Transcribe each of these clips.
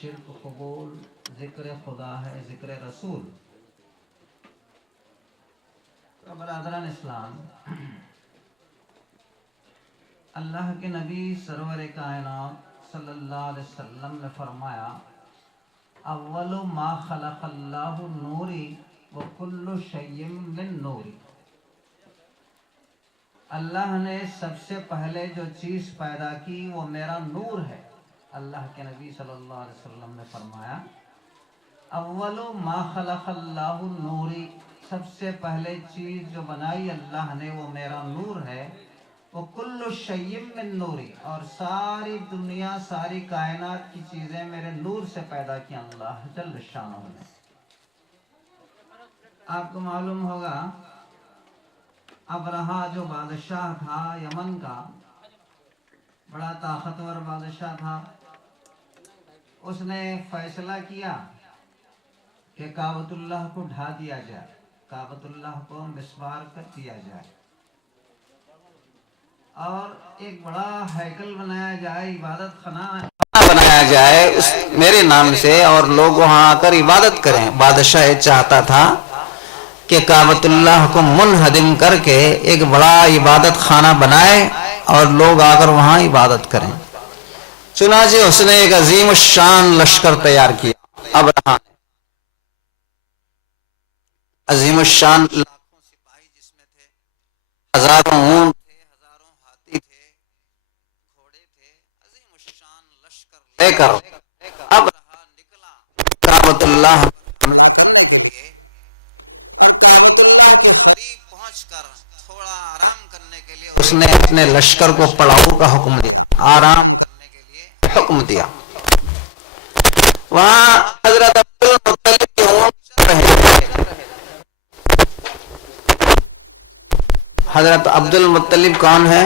شرک قبول، ذکر خدا ہے، ذکر رسول۔ تو برادران اسلام، اللہ کے نبی سرور کائنات صلی اللہ علیہ وسلم نے فرمایا اول ما خلق اللہ نوری وکل شیء من نوری۔ اللہ نے سب سے پہلے جو چیز پیدا کی وہ میرا نور ہے۔ اللہ کے نبی صلی اللہ علیہ وسلم نے فرمایا اول ما خلق اللہ نوری، سب سے پہلے چیز جو بنائی اللہ نے وہ میرا نور ہے۔ وکل شیء من نوری، اور ساری دنیا ساری کائنات کی چیزیں میرے نور سے پیدا کی اللہ جل شانہ نے۔ آپ کو معلوم ہوگا ابرہا جو بادشاہ تھا یمن کا، بڑا طاقتور بادشاہ تھا، اس نے فیصلہ کیا کہ کعبۃ اللہ کو ڈھا دیا جائے، کعبۃ اللہ کو مسمار کر دیا جائے، اور ایک بڑا ہیکل بنایا جائے، عبادت خانہ بنایا جائے میرے نام سے، اور لوگ وہاں آ کر عبادت کریں۔ بادشاہ چاہتا تھا کہ کعبۃ اللہ کو منہدم کر کے ایک بڑا عبادت خانہ بنائے اور لوگ آ کر وہاں عبادت کریں۔ چنانچہ اس نے ایک عظیم الشان لشکر تیار کیا۔ ابرہا نے عظیم الشان لاکھوں سپاہی جس میں تھے، ہزاروں اونٹ تھے، ہزاروں ہاتھی تھے، گھوڑے تھے، عظیم الشان لشکر لے کر ابرہا نکلا کعبۃ اللہ پر حملہ کرنے کے لیے، اور کعبۃ اللہ کے قریب پہنچ کر تھوڑا آرام کرنے کے لیے اس نے اپنے لشکر کو پڑاؤ کا حکم دیا، آرام کرنے کے لیے حکم دیا۔ وہاں حضرت عبد المطلب کے اونٹ چل رہے تھے۔ حضرت عبد المطلب کون ہے؟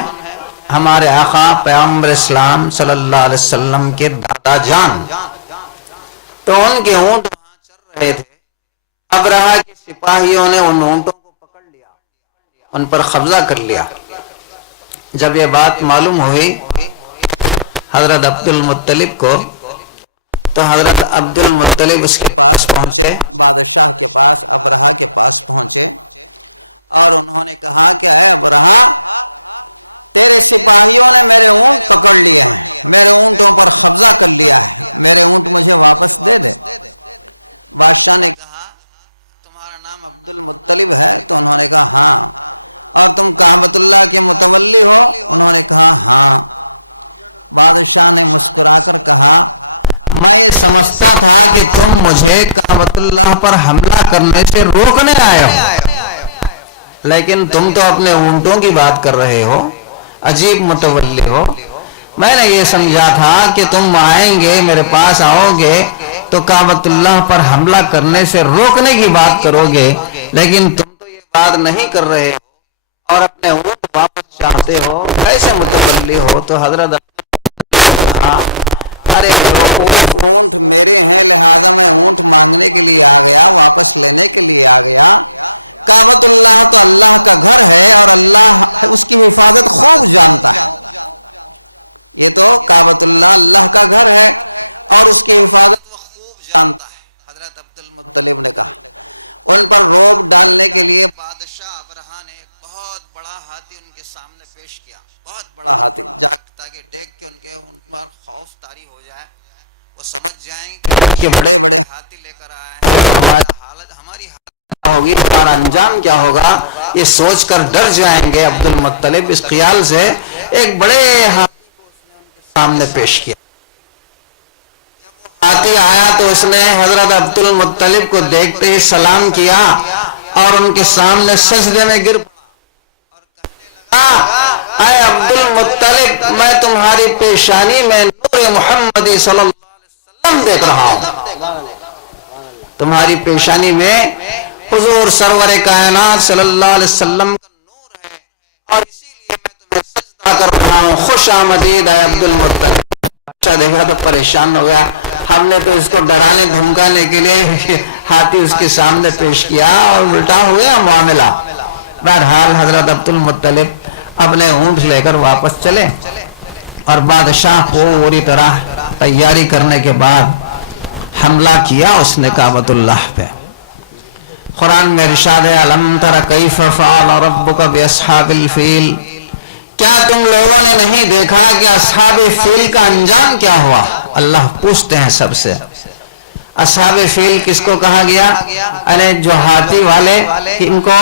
ہمارے آقا پیغمبر اسلام صلی اللہ علیہ وسلم کے دادا جان۔ تو ان کے اونٹ وہاں چل رہے تھے۔ ابرہا کے سپاہیوں نے ان اونٹوں کو پکڑ لیا، ان پر قبضہ کر لیا۔ جب یہ بات معلوم ہوئی حضرت عبد المطلب کو، تو حضرت عبد المطلب اس کے پاس پہنچے، بادشاہ کے پاس، ابرہا کے پاس پہنچے، اور انہوں نے کہا کہ اے ابرہا، تیرے سپاہیوں نے میرے اونٹ پکڑ لیے ہیں، میرے اونٹوں پر قبضہ کر لیا ہے، میرے اونٹ مجھے واپس دے دے۔ بادشاہ نے کہا تمہارا نام عبد المطلب ہے؟ تو انہوں نے کہا ہاں۔ اور تم کعبۃ اللہ کے متولی ہو؟ انہوں نے کہا ہاں۔ بادشاہ نے مسکرا کر کہا میں یہ سمجھتا تھا کہ تم مجھے کعبۃ اللہ پر حملہ کرنے سے روکنے آئے ہو، لیکن تم تو اپنے اونٹوں کی بات کر رہے ہو، عجیب متولی ہو۔ میں نے یہ سمجھا تھا کہ تم آئیں گے، میرے پاس آؤ گے تو کعبۃ اللہ پر حملہ کرنے سے روکنے کی بات کرو گے، لیکن تم تو یہ بات نہیں کر رہے ہو اور اپنے اونٹ واپس چاہتے ہو، کیسے متولی ہو؟ تو حضرت کہا ارے اونٹ میرے ہیں، لہذا میں اونٹ مانگنے کے لیے آ گیا، واپس لینے کے لیے آ گیا۔ کعبۃ اللہ تو اللہ کا گھر ہے اور اللہ اس کی حفاظت خوب جانتا ہے۔ یہ تو کعبۃ اللہ اللہ کا گھر ہے اور اس کی حفاظت خوب جانتا ہے۔ حضرت عبد المطلب نے کہا، ان پر روب ڈالنے کے لیے بادشاہ ابرہا نے بہت بڑا ہاتھی ان کے سامنے پیش کیا، بہت بڑا ہاتھی، تاکہ دیکھ کے ان پر خوف طاری ہو جائے، وہ سمجھ جائیں کہ بڑے بڑے ہاتھی لے کر آئے ہیں، ہماری حالت ہوگی، ہمارا انجام کیا ہوگا، یہ سوچ کر ڈر جائیں گے۔ عبد المطلب اس خیال سے ایک بڑے ہاتھی کو اس نے ان کے سامنے پیش کیا۔ جب وہ ہاتھی آیا تو اس نے حضرت عبد المطلب کو دیکھتے ہی سلام کیا اور ان کے سامنے سجدے میں گر پڑا اور کہنے لگا اے عبد المطلب، میں تمہاری پیشانی میں نور محمدی صلی اللہ علیہ وسلم دیکھ رہا ہوں، تمہاری پیشانی میں حضور سرور کائنات صلی اللہ علیہ وسلم کا نور ہے، اور اسی لیے میں تمہیں سجدہ کر رہا ہوں، خوش آمدید اے عبد المطلب۔ اچھا دیکھا تو پریشان ہو گیا، ہم نے تو اس کو ڈرانے دھمکانے کے لیے ہاتھی اس کے سامنے پیش کیا اور الٹا ہو گیا معاملہ۔ بہرحال حضرت عبد المطلب اپنے اونٹ لے کر واپس چلے، اور بادشاہ پوری طرح تیاری کرنے کے بعد حملہ کیا اس نے کعبۃ اللہ پہ۔ قرآن میں ارشاد ہے الم تر کیف فعل ربک باصحاب الفیل، کیا تم لوگوں نے نہیں دیکھا کہ اصحاب فیل کا انجام کیا ہوا؟ اللہ پوچھتے ہیں سب سے اصحاب فیل کس کو کہا گیا؟ ارے جو ہاتھی والے، ان کو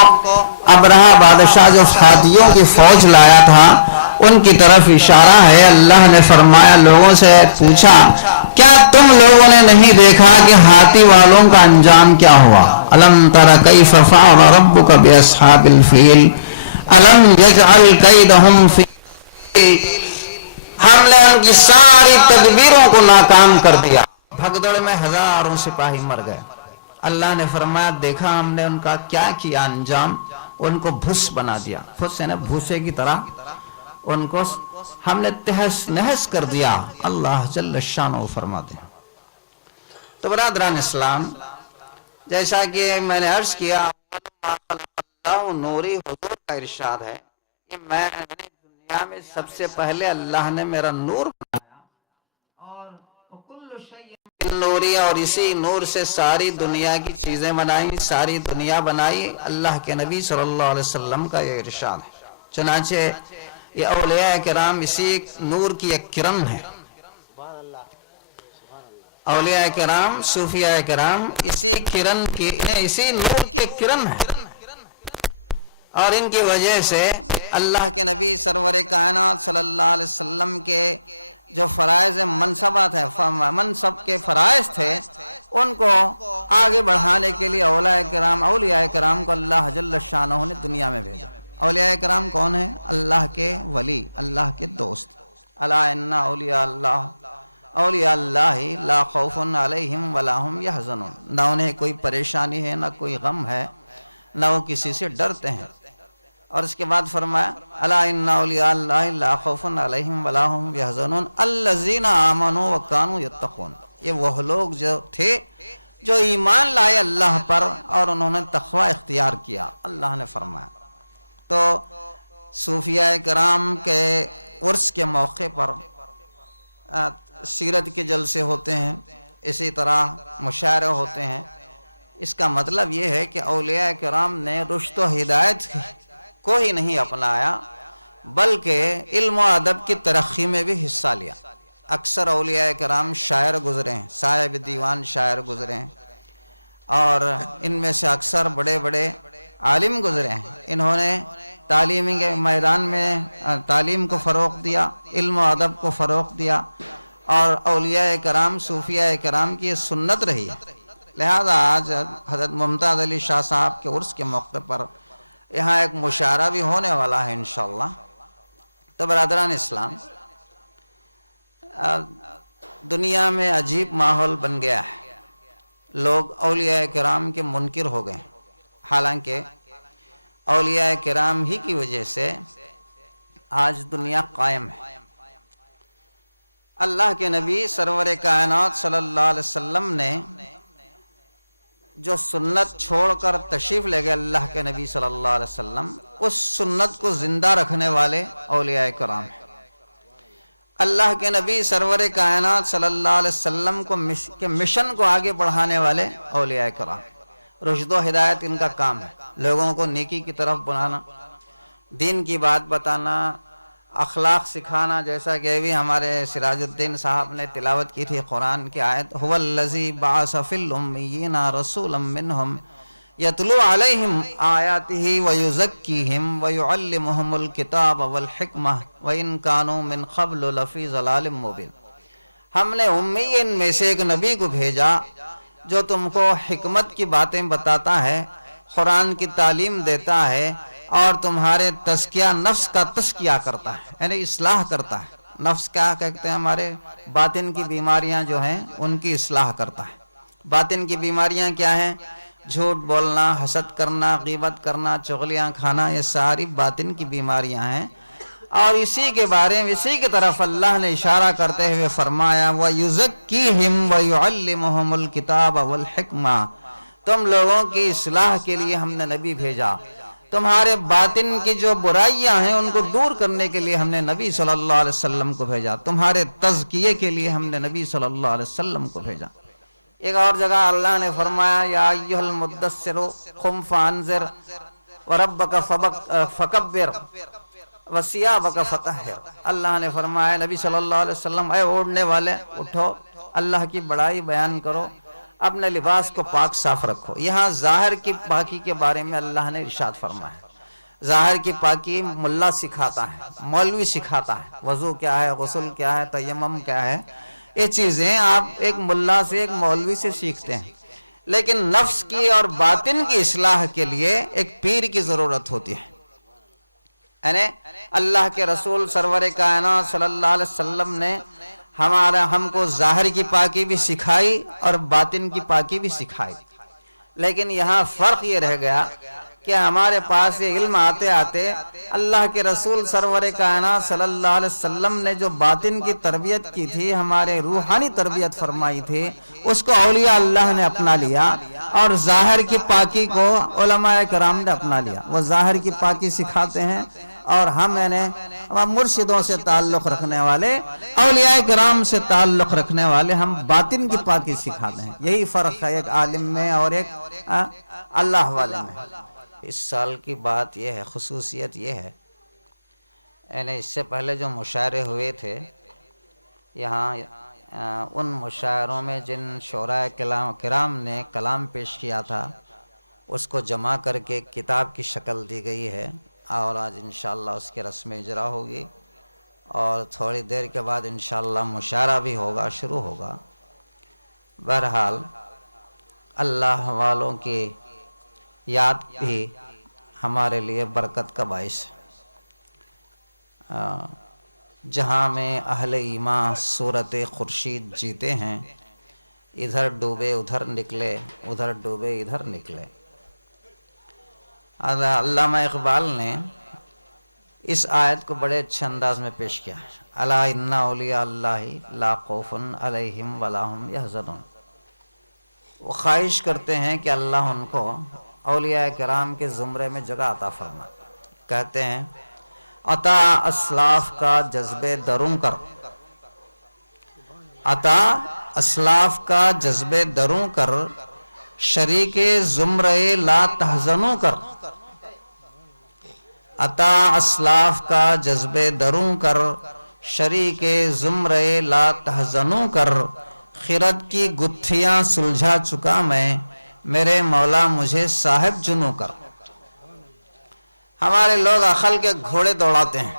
ابرہہ بادشاہ جو ہاتھیوں کی فوج لایا تھا ان کی طرف اشارہ ہے۔ اللہ نے فرمایا لوگوں سے پوچھا کیا تم لوگوں نے نہیں دیکھا کہ ہاتھی والوں کا انجام کیا ہوا؟ الم تر کیف فعل ربک باصحاب الفیل الم یجعل کیدہم فی تضلیل، ہم نے ان کی ساری تدبیروں کو ناکام کر دیا، بھگدڑ میں ہزاروں سپاہی مر گئے۔ اللہ نے فرمایا دیکھا ہم نے ان کا کیا کیا انجام، ان کو بھس بنا دیا، بھس ہے نا بھوسے کی طرح، ان کو ہم نے تہس نہس کر دیا۔ اللہ جل شانہ فرماتے ہیں۔ تو برادران اسلام، جیسا کہ میں نے عرض کیا اللہ نوری حضور کا ارشاد ہے کہ میں نے دنیا میں سب سے پہلے اللہ نے میرا نور بنایا اور نوری، اور اسی نور سے ساری دنیا کی چیزیں بنائی، ساری دنیا بنائی۔ اللہ کے نبی صلی اللہ علیہ وسلم کا یہ ارشاد ہے۔ چنانچہ یہ اولیاء کرام اسی نور کی ایک کرن ہے۔ اولیاء کرام، صوفیاء کرام اسی کرن کی، اسی نور کی ایک کرن ہے، اور ان کی وجہ سے اللہ کے نبی سرور کائنات صلی اللہ علیہ وسلم کے جو فرائض منصبات ہیں، منصب کے فرائض تھے، ان کو آگے بڑھانے کے لیے اولیاء کرام کو اللہ جل شانہ نے دنیا میں بھیجا۔ اولیاء کرام کون ہیں؟ اللہ کے ولی، اللہ کے دوست۔ الا ان اولیاء اللہ لا خوف علیہم ولا هم يحزنون، نہ انہیں کوئی پریشانی ہے، نہ کوئی غم ہے، نہ وہ کسی سے ڈرتے ہیں۔ اور اس کے بعد فرمایا الا ان اولیاء اللہ لا خوف علیہم ولا هم يحزنون الذین آمنوا وكانوا يتقون، یہ وہ لوگ جو تھے جو ایمان لائے اللہ پر اور انہوں نے تقوی اختیار کیا، اللہ نے فرمایا۔ تو صوفیاء کرام کے عرس کے موقع پر سیرت کے جلسے ہوتے ہیں، اسی طرح مشاعرے ہوتے ہیں۔ اس کا مطلب یہ ہے کہ اولیاء کرام نے رشد و ہدایت کو ہی نہیں اپنایا بلکہ علم و ادب کی ترقی میں بھی حصہ لیا۔ اکثر اولیاء کرام شاعر گزرے ہیں، صاحب دیوان شاعر گزرے ہیں، اور ان میں سے اکثر بڑے بڑے عالم گزرے ہیں۔ انہوں نے تعلیمی کے میدان میں تعلیم کو فروغ دیا، علم و ادب کو فروغ دیا، اور اولیاء کرام، صوفیاء کرام کی یہ سنت رہی ہے۔ لہذا آج حضرت ممتاز علی شاہ صاحب کے عرس کے موقع پر یہاں ایک مشاعرہ بھی ہونے والا ہے انشاءاللہ۔ تو برادران اسلام، دنیا میں عجیب ماحول بن گیا ہے، لوگ اولیاء کرام کے منکر ہو گئے، حالانکہ اولیاء کرام ہی کی وجہ سے آج دنیا قائم ہے۔ اللہ کے نبی سرور کائنات صلی اللہ علیہ وسلم نے جو سنت چھوڑ کر تشریف لے گئے اللہ کے نبی صلی اللہ علیہ وسلم، اس سنت کو زندہ رکھنے والے اولیاء کرام ہیں۔ اللہ کے نبی سرور کائنات صلی اللہ علیہ وسلم کے مشن کو آگے بڑھانے والے اولیاء کرام، رشد و ہدایت ان کا کام ہے، لوگوں کو نیکی کی طرف بلانا، دین کی بات بتانا، اخلاق سکھانا، جیسا کہ ابھی ہمارے سراج الدین صاحب نے تلاوت کی تھی قرآن کی آیت هو الذی بعث فی الامیین رسولا منہم یتلو علیہم آیاتہ ویزکیہم ویعلمہم الکتاب والحکمہ وان کانوا من قبل لفی ضلال مبین۔ ہم نے امیین میں سے ایک نبی کو بھیجا جو تم کو حکمت کی باتیں بتاتا ہے، قرآن کی تعلیم دیتا ہے، اور تمہارے تزکیہ نفس کا تزکیہ کرتا ہے، یعنی اصلاح کرتا ہے۔ نفس کیا کہتے ہیں؟ ہمارے باطن کی بیماریاں جو ہیں ان کی اصلاح کرتا ہے۔ باطن کی بیماریاں کیا ہیں؟ جھوٹ بولنا، حسد کرنا، غیبت کرنا، چغلیاں کھانا، یہ ساری باطن کی بیماریاں ہیں، اور اسی کے بارے میں، اسی کی طرف اللہ نے اشارہ کرتے ہوئے فرمایا وَيُزَكِّيهِمْ وَيُعَلِّمُهُمُ الْكِتَابَ وَالْحِكْمَةَ، تم لوگوں کی اصلاح کے لیے ہم نے نبی بھیجا، تمہارے باطن کی جو برائیاں ہیں ان کو دور کرنے کے لیے ہم نے نبی صلی اللہ علیہ وسلم کو بھیجا، تمہارے تزکیے کے لیے ہم نے نبی صلی اللہ علیہ وسلم کو بھیجا۔ ایک اور جگہ اللہ نے فرمایا یا ایھا المدثر قم فانذر وربک فکبر وثیابک فطہر۔ اللہ نے فرمایا نبی صلی اللہ علیہ وسلم اے اوڑھنے والے اٹھو، اللہ کی بڑائی بیان کرو، اپنے لباس کو پاک صاف رکھو۔ یہاں ظاہر کی پاکی کے بارے میں اللہ نے ارشاد فرمایا۔ ظاہر کی پاکی ملا سکھاتا ہے، مولوی سکھاتا ہے، وضو کیا ہے، غسل کیا ہے، تیمم کیا ہے، یہ چیزیں آپ ایک ملا سے ایک مولوی سے سیکھتے ہیں۔ لیکن نفس کی اور باطن کی اصلاح کے لیے ایک پیر کی ضرورت ہوتی ہے۔ یعنی اللہ کے رسول سرور کائنات صلی اللہ علیہ وسلم نے ہم کو ظاہر کی پاکی بھی سکھائی اور باطن کی پاکی بھی سکھائی، لیکن یہاں فرق یہ رہ گیا کہ ہمارے پاس یہ علم آتے آتے اللہ کے رسول سرور کائنات صلی اللہ علیہ وسلم نے جو باطن کی تربیت کی تھی، ہمارے روحانی تربیت فرمائی تھی، اس کو اولیاء اللہ نے اپنا لیا، اور ظاہر کی پاکی کو علماء کرام نے اپنا لیا۔ وہ ظاہر کی پاکی سکھاتے ہیں اور ہم مرشدوں سے تعلق رکھنے والے، اولیاء کرام سے تعلق رکھنے والے، ہم باطن کی پاکی سکھاتے ہیں۔ یہی فرق ہے ایک عالم میں اور ایک اللہ والے میں۔ اس سال کی بات یہ ہے، خصوصیت یہ ہے، یعنی اس سے پہلے جو مشاعرے ہوئے تھے یہاں، ان مشاعروں میں جن شعراء کرام نے کلام پیش کیا تھا اس کو جمع کر کے کتاب کی شکل دی گئی ہے، اور آج انشاءاللہ اس کے رسم اجرا ہوگی، اور تھوڑی دیر کے بعد انشاءاللہ مشاعرہ بھی ہوگا، شروع ہوگا۔ بہرحال اللہ والوں کی یاد بھی ہمارے لیے برکت کا باعث ہے۔ جہاں میں اہل ایمان صورت خورشید جیتے ہیں، ادھر ڈوبے ادھر نکلے، ادھر ڈوبے ادھر نکلے۔ علامہ اقبال نے اس آیت کو بڑے اچھے انداز میں پیش کیا ہے۔ الا ان اولیاء اللہ لا خوف علیہم ولا هم یحزنون۔ وہ خواہش کرتے ہیں کہ اللہ ان کو اولیاء کرام کے زمرے میں جگہ عطا فرما۔ کہتے ہیں عطا اسلاف کا جذبے دروں کر، عطا اسلاف کا جذبے دروں کر، شریک زمرے لا تحزنوں کر۔ عطا اسلاف کا جذبے دروں کر، شریک زمرے لا تحزنوں کر، خرد کی گتھیاں سلجھا چکا میں، میرے مولا مجھے صاحب جنوں کر۔ ہمارے لوگ عقل کے گھوڑے دوڑاتے ہیں،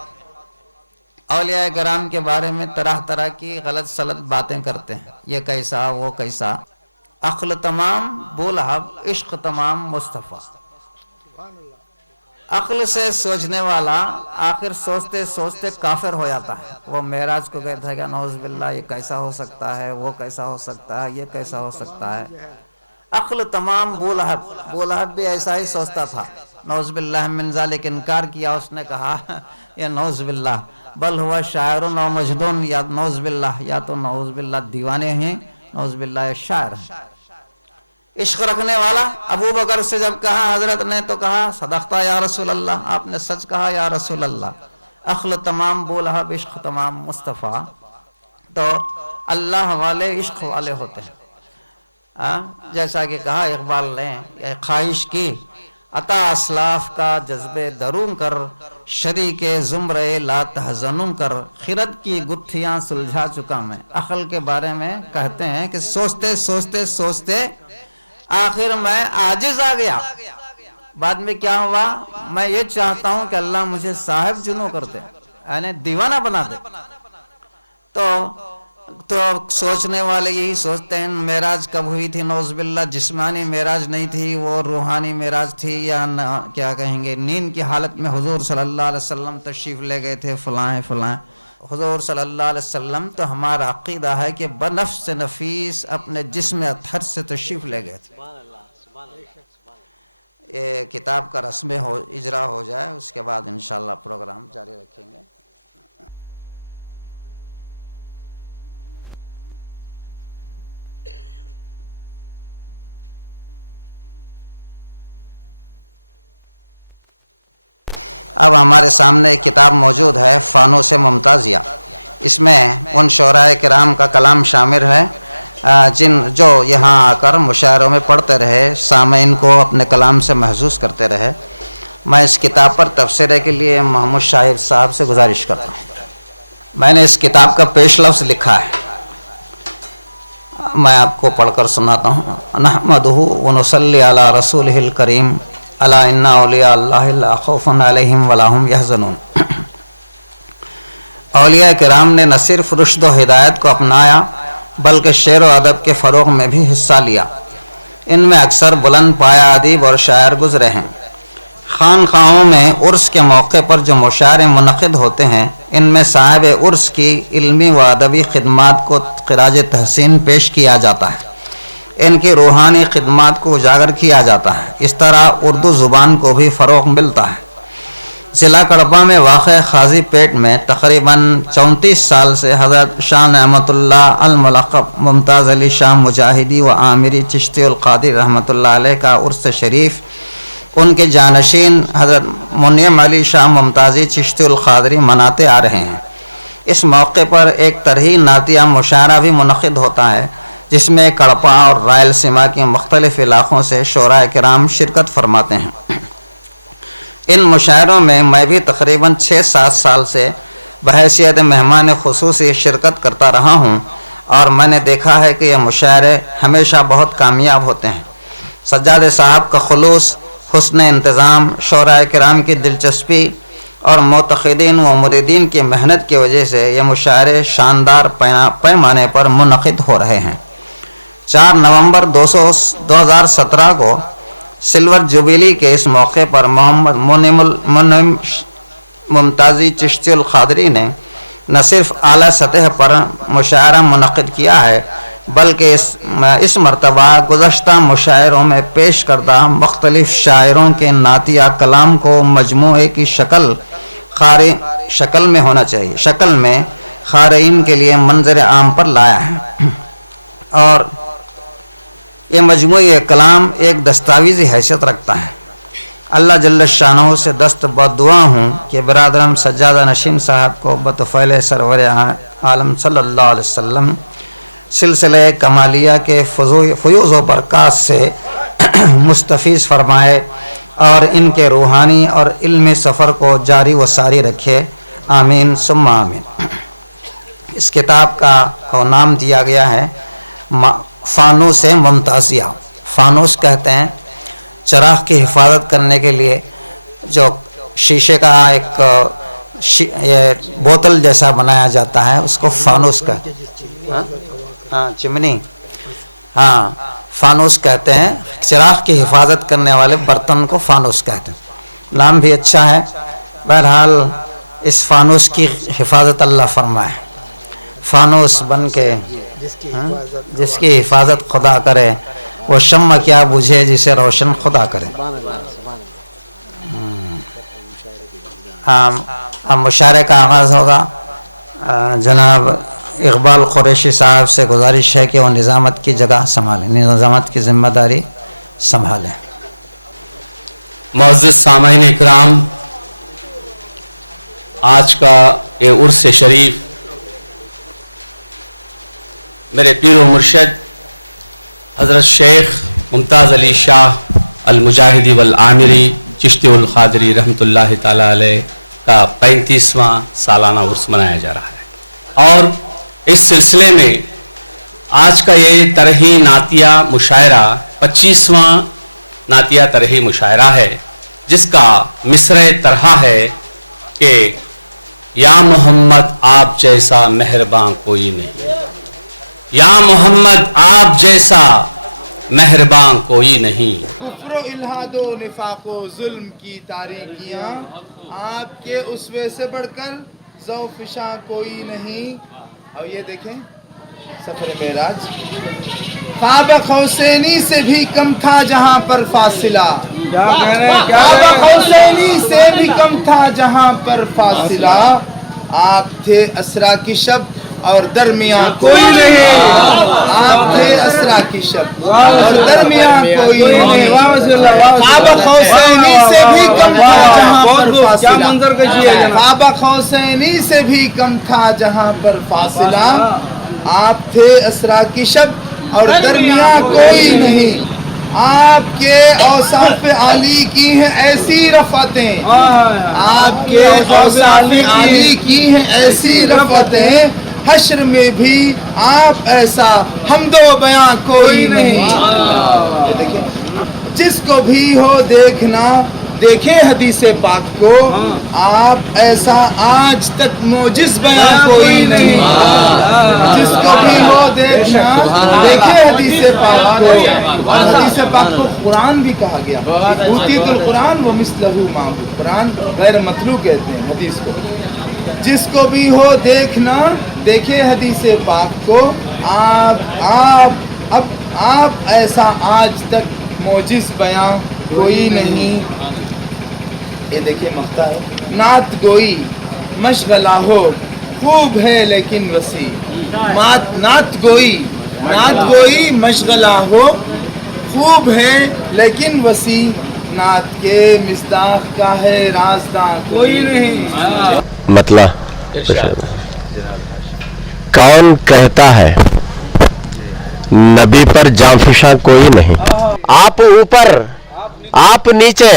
اولیاء کرام کے بارے میں طرح طرح کی غلط سلط باتیں کرتے ہیں، یہ کیسا وہ کیسا۔ عقل تمام بولہب، عشق تمام مصطفیٰ۔ عقل سے سوچنے والا آخر سوچتے سوچتے کافر ہو جاتا ہے۔ وہ معراج کو کہتا ہے کہ نعوذ باللہ یہ کیسا ہو سکتا ہے، وہ کیسا ہو سکتا ہے، یہ کیسا ہو سکتا ہے۔ عقل تمام بولہب، بولہب بھی ایسا ہی سوچتا تھا، نعوذ باللہ من ذالک، انکار کیا، اس نے کہا یہ نعوذ باللہ بل ہوا شاعر و مجنون، یا نعوذ باللہ، یا تو نعوذ باللہ دیوانے ہیں، نعوذ باللہ یہ شاعر ہیں۔ عشق رکھنے والا ابو بکر سے جب کہا حضرت نے تو کہا صدقتا یا رسول اللہ، آپ نے سچ کہا یا رسول اللہ۔ عقل تمام بولہب، عشق تمام مصطفیٰ۔ تو اللہ والے عشق والے ہوتے ہیں، جیسا کہ کہا اقبال نے خواہش کی، عطا اسلاف کا جذبے دروں کر، شریک زمرے لا تحزنوں کر، خرد کی گتھیاں سلجھا چکا میں۔ عقل کے بارے میں کہتے ہیں کہ سوچتے سوچتے سوچتے آخر میں عاجز آ گیا۔ بعد میں کیا ہوا، میں یہ چاہتا ہوں کہ اللہ مجھے صاحب جنوں کر دے، یعنی دیوانہ بنا دے۔ تو سوچنے والے یہی سوچتے ہیں معراج کب ہوئی تھی، نعوذ باللہ جسمانی معراج نہیں تھی، وہ روحانی معراج تھی، یا کیا کہیں گے نیند کی حالت میں حضور صلی اللہ علیہ وسلم تشریف لے گئے تھے، فلاں فلاں۔ حضور صلی اللہ علیہ وسلم تو ہمارا عقیدہ ہے کہ بنفس نفیس اپنے جسم اطہر سے تشریف لے گئے تھے۔ یہ کتاب کا رسم اجرا ہو جائے، اس کے بعد انشاءاللہ پروگرام جاری رکھیں گے۔ اب ہمارے سامنے ایک کتاب موجود ہے، فانوس ممتازیہ۔ اس میں ان شعراء کرام کا کلام شامل ہے جو یہاں آ کر مشاعروں میں پڑھتے رہے، سامعین کو اپنے کلام سے محظوظ کرتے رہے. میں اس کتاب پر تبصرے کے لیے محمد شاہد صاحب سے گزارش کرتا ہوں. میں نے اس کتاب کا پیش لفظ لکھا ہے، میں آپ کو پڑھ کر سناتا ہوں. نحمدہ ونصلی علی رسولہ الکریم الا ان اولیاء اللہ لا خوف علیہم ولا هم یحزنون. اولیاء کرام نے نہ صرف رشد و ہدایت کو اپنایا بلکہ شعر و ادب کے فروغ میں بھی حصہ لیا. ان میں اکثر بلند پایہ ادیب اور شاعر گزرے ہیں. خانقاہوں میں عرس کے موقع پر جو مشاعرے منعقد ہوتے ہیں، ان میں صاحب عرس کی علمی و ادبی خدمات کو خراج تحسین پیش کیا جاتا ہے، ان کی روحانی خدمات کو اجاگر کیا جاتا ہے. اس طرح اردو زبان کو بھی فروغ ملتا ہے. ضلع کڑپا میں واقع خاضی پیٹ میں تقریباً 34 سال سے حضرت شاہ نعمت اللہ الملقب ممتاز علی شاہ مجاہدی و عامری چشتی القادری رحمۃ اللہ علیہ کا عرس شریف ان کے جانشین حضرت منعم علی شاہ ممتازی چشتی القادری مناتے آ رہے ہیں. اس موقع پر ایک طرحی نعتیہ مشاعرہ بھی منعقد ہوتا ہے، جس میں کڑپا اور رائلسیما کے مختلف علاقوں سے شعراء کرام شرکت فرماتے ہیں. ان مشاعروں میں میں بھی تقریباً 6-7 سال سے بحیثیت مہمان خصوصی شرکت کرتا رہا ہوں، اور میں نے دیکھا ہے کہ یہ مشاعرے ہمیشہ بہت کامیاب ہوتے ہیں. سجاد صاحب کا خلوص، حسن انتظام، شعراء کرام کی دلچسپی اور معتقدین و مریدین کی محنت کی وجہ سے یہ مشاعرے شاندار پیمانے پر منعقد ہو رہے ہیں. 4 نومبر 2017 کو سلور جوبیلی کے اس موقع پر محمد منعم ممتازی چشتی القادری نے نہ صرف اعلیٰ سطح پر مشاعرہ منعقد کیا ہے بلکہ اس مرتبہ گزشتہ مشاعروں میں پیش کردہ مختلف شاعروں کے نعتیہ کلام کو مجموعے کی شکل میں ہونا چاہیے، شکل میں قارئین کے لیے منظر عام پر لایا ہے. اور یہ مجموعی کلام ایک دستاویزی حیثیت رکھتا ہے. اللہ جل شانہ سے دست بدعا ہوں کہ برادرم سجادہ نشین صاحب کو بطفیل سرور عالم صلی اللہ علیہ وسلم سلسلہ کمالیہ کے فیوز و برکات سے مستفیض فرمائے اور ان کے روحانی اور علمی سفر کو جاری و ساری رکھے. آمین ثم آمین. اس کتاب کا نام دیا گیا ہے فانوس ممتازیہ. فانوس کہتے ہیں چراغ کی حفاظت کرنے کے لیے جو شیشے کا ایک بوتل جیسا بنایا جاتا ہے، اس کو فانوس کہتے ہیں. ہاں چمنی، ہاں فانوس کہتے ہیں. چراغ کی حفاظت کرنے والے برتن کو فانوس کہتے ہیں. نام بھی اچھا ہے. بہرحال اس فانوس کی حفاظت اللہ فرمائے. فانوس بن کے جس کی حفاظت خدا کرے، وہ شمع کیا بجھے جسے روشن خدا کرے. اب مشاعرے کا آغاز ہوگا. جناب اقبال قریشی صاحب سے گزارش ہے کہ وہ نظامت کی جگہ سنبھالیں، نظامت کی ذمہ داری سنبھالیں. معزز سامعین اکرام، آج کا یہ عرس شریف میرے پیر و مرشد حضرت شیخ ممتاز علی شاہ المجاہدی والعامری چشتی القادری رحمۃ اللہ تعالیٰ علیہ کا 35واں سالانہ عرس منایا جا رہا ہے. اور اس سلسلے میں آج کا یہ طرحی نعتیہ مشاعرہ 25واں نعتیہ طرحی مشاعرہ ہے، جس کا مصرع طرح ہے کہ یا محمد آپ جیسا مہرباں کوئی نہیں، یا محمد آپ جیسا مہرباں کوئی نہیں. کفر و الحاد و نفاق و ظلم کی تاریکیاں آپ کے اسوے سے بڑھ کر ذوفشاں کوئی نہیں. اور یہ دیکھیں سفر معراج، خواب حسینی سے بھی کم تھا جہاں پر فاصلہ، خواب حسینی سے بھی کم تھا جہاں پر فاصلہ. آپ تھے اسرا کی شب اور درمیان کوئی نہیں، آپ تھے اسرا کی شب اور درمیان کوئی نہیں. خواب حسینی سے بھی کم تھا جہاں پر فاصلہ، خواب حسینی سے بھی کم تھا جہاں پر فاصلہ. آپ تھے اسرا کی شب اور درمیاں کوئی نہیں. آپ کے اوصاف عالی کی ہیں ایسی رفعتیں, آپ کے اوصاف عالی کی ہیں ایسی رفعتیں, حشر میں بھی آپ ایسا حمد و بیاں کوئی نہیں. یہ دیکھیں, جس کو بھی ہو دیکھنا دیکھے حدیث پاک کو, آپ ایسا آج تک معجز بیاں کوئی نہیں. جس کو بھی ہو دیکھنا دیکھے حدیث پاک کو, اور حدیث پاک کو قرآن بھی کہا گیا. اوتیت القرآن ومثلہ معہ, قرآن غیر مطلوع کہتے ہیں حدیث کو. جس کو بھی ہو دیکھنا دیکھے حدیث پاک کو, آپ ایسا آج تک معجز بیاں کوئی نہیں. یہ دیکھیے مقطع ہے, نعت گوئی مشغلہ ہو خوب ہے لیکن وسیع. نعت گوئی مشغلہ ہو خوب ہے لیکن وسیع, نعت کے مصداق کا ہے رازداں کوئی نہیں. مطلب کون کہتا ہے نبی پر جاں فشاں کوئی نہیں. آپ اوپر آپ نیچے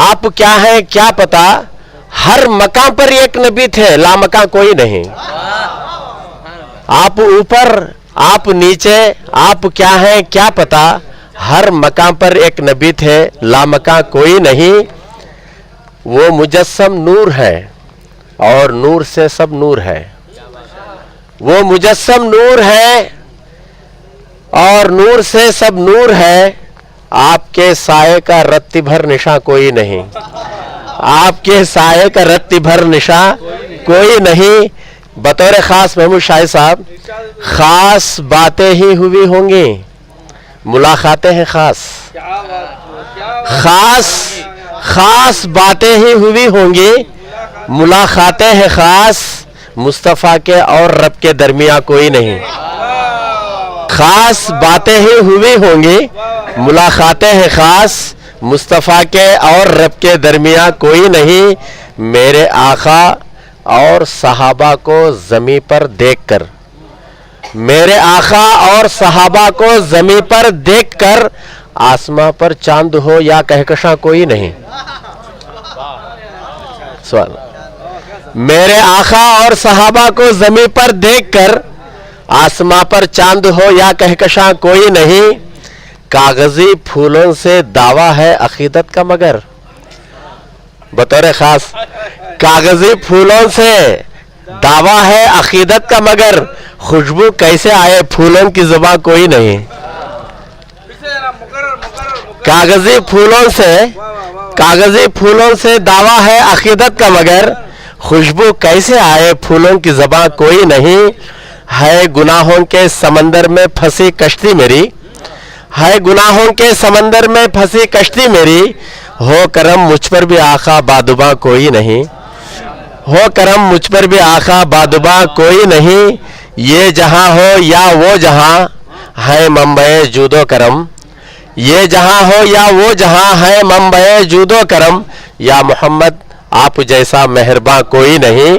آپ کیا ہیں کیا پتا, ہر مقام پر ایک نبی تھے لامکاں کوئی نہیں. آپ اوپر آپ نیچے آپ کیا ہیں کیا پتا, ہر مقام پر ایک نبی تھے لامکاں کوئی نہیں. وہ مجسم نور ہے اور نور سے سب نور ہے. وہ مجسم نور ہے اور نور سے سب نور ہے. آپ کے سائے کا رتی بھر نشاں کوئی نہیں. آپ کے سائے کا رتی بھر نشاں کوئی نہیں. بطور خاص محمود شاہد صاحب, خاص باتیں ہی ہوئی ہوں گی, ملاقاتیں ہیں خاص. خاص باتیں ہی ہوئی ہوں گی, ملاقاتیں ہیں خاص. مصطفیٰ کے اور رب کے درمیان کوئی نہیں. خاص باتیں ہی ہوئی ہوں گی, ملاقاتیں ہیں خاص. مصطفیٰ کے اور رب کے درمیان کوئی نہیں. میرے آقا اور صحابہ کو زمین پر دیکھ کر, میرے آقا اور صحابہ کو زمین پر دیکھ کر, آسماں پر چاند ہو یا کہکشاں کوئی نہیں. سوال, میرے آقا اور صحابہ کو زمین پر دیکھ کر, آسماں پر چاند ہو یا کہکشاں کوئی نہیں. کاغذی پھولوں سے دعویٰ ہے عقیدت کا مگر, بطور خاص کاغذی پھولوں سے دعویٰ ہے عقیدت کا مگر, خوشبو کیسے آئے پھولوں کی زباں کوئی نہیں. کاغذی پھولوں سے دعویٰ ہے عقیدت کا مگر, خوشبو کیسے آئے پھولوں کی زباں کوئی نہیں. ہے گناہوں کے سمندر میں پھنسی کشتی میری, ہے گناہوں کے سمندر میں پھنسی کشتی میری. ہو کرم مجھ پر بھی آقا بادباں کوئی نہیں. ہو کرم مجھ پر بھی آقا بادباں کوئی نہیں. یہ جہاں ہو یا وہ جہاں ہے منبع جود و کرم. یہ جہاں ہو یا وہ جہاں ہے منبع جود و کرم. یا محمد آپ جیسا مہرباں کوئی نہیں.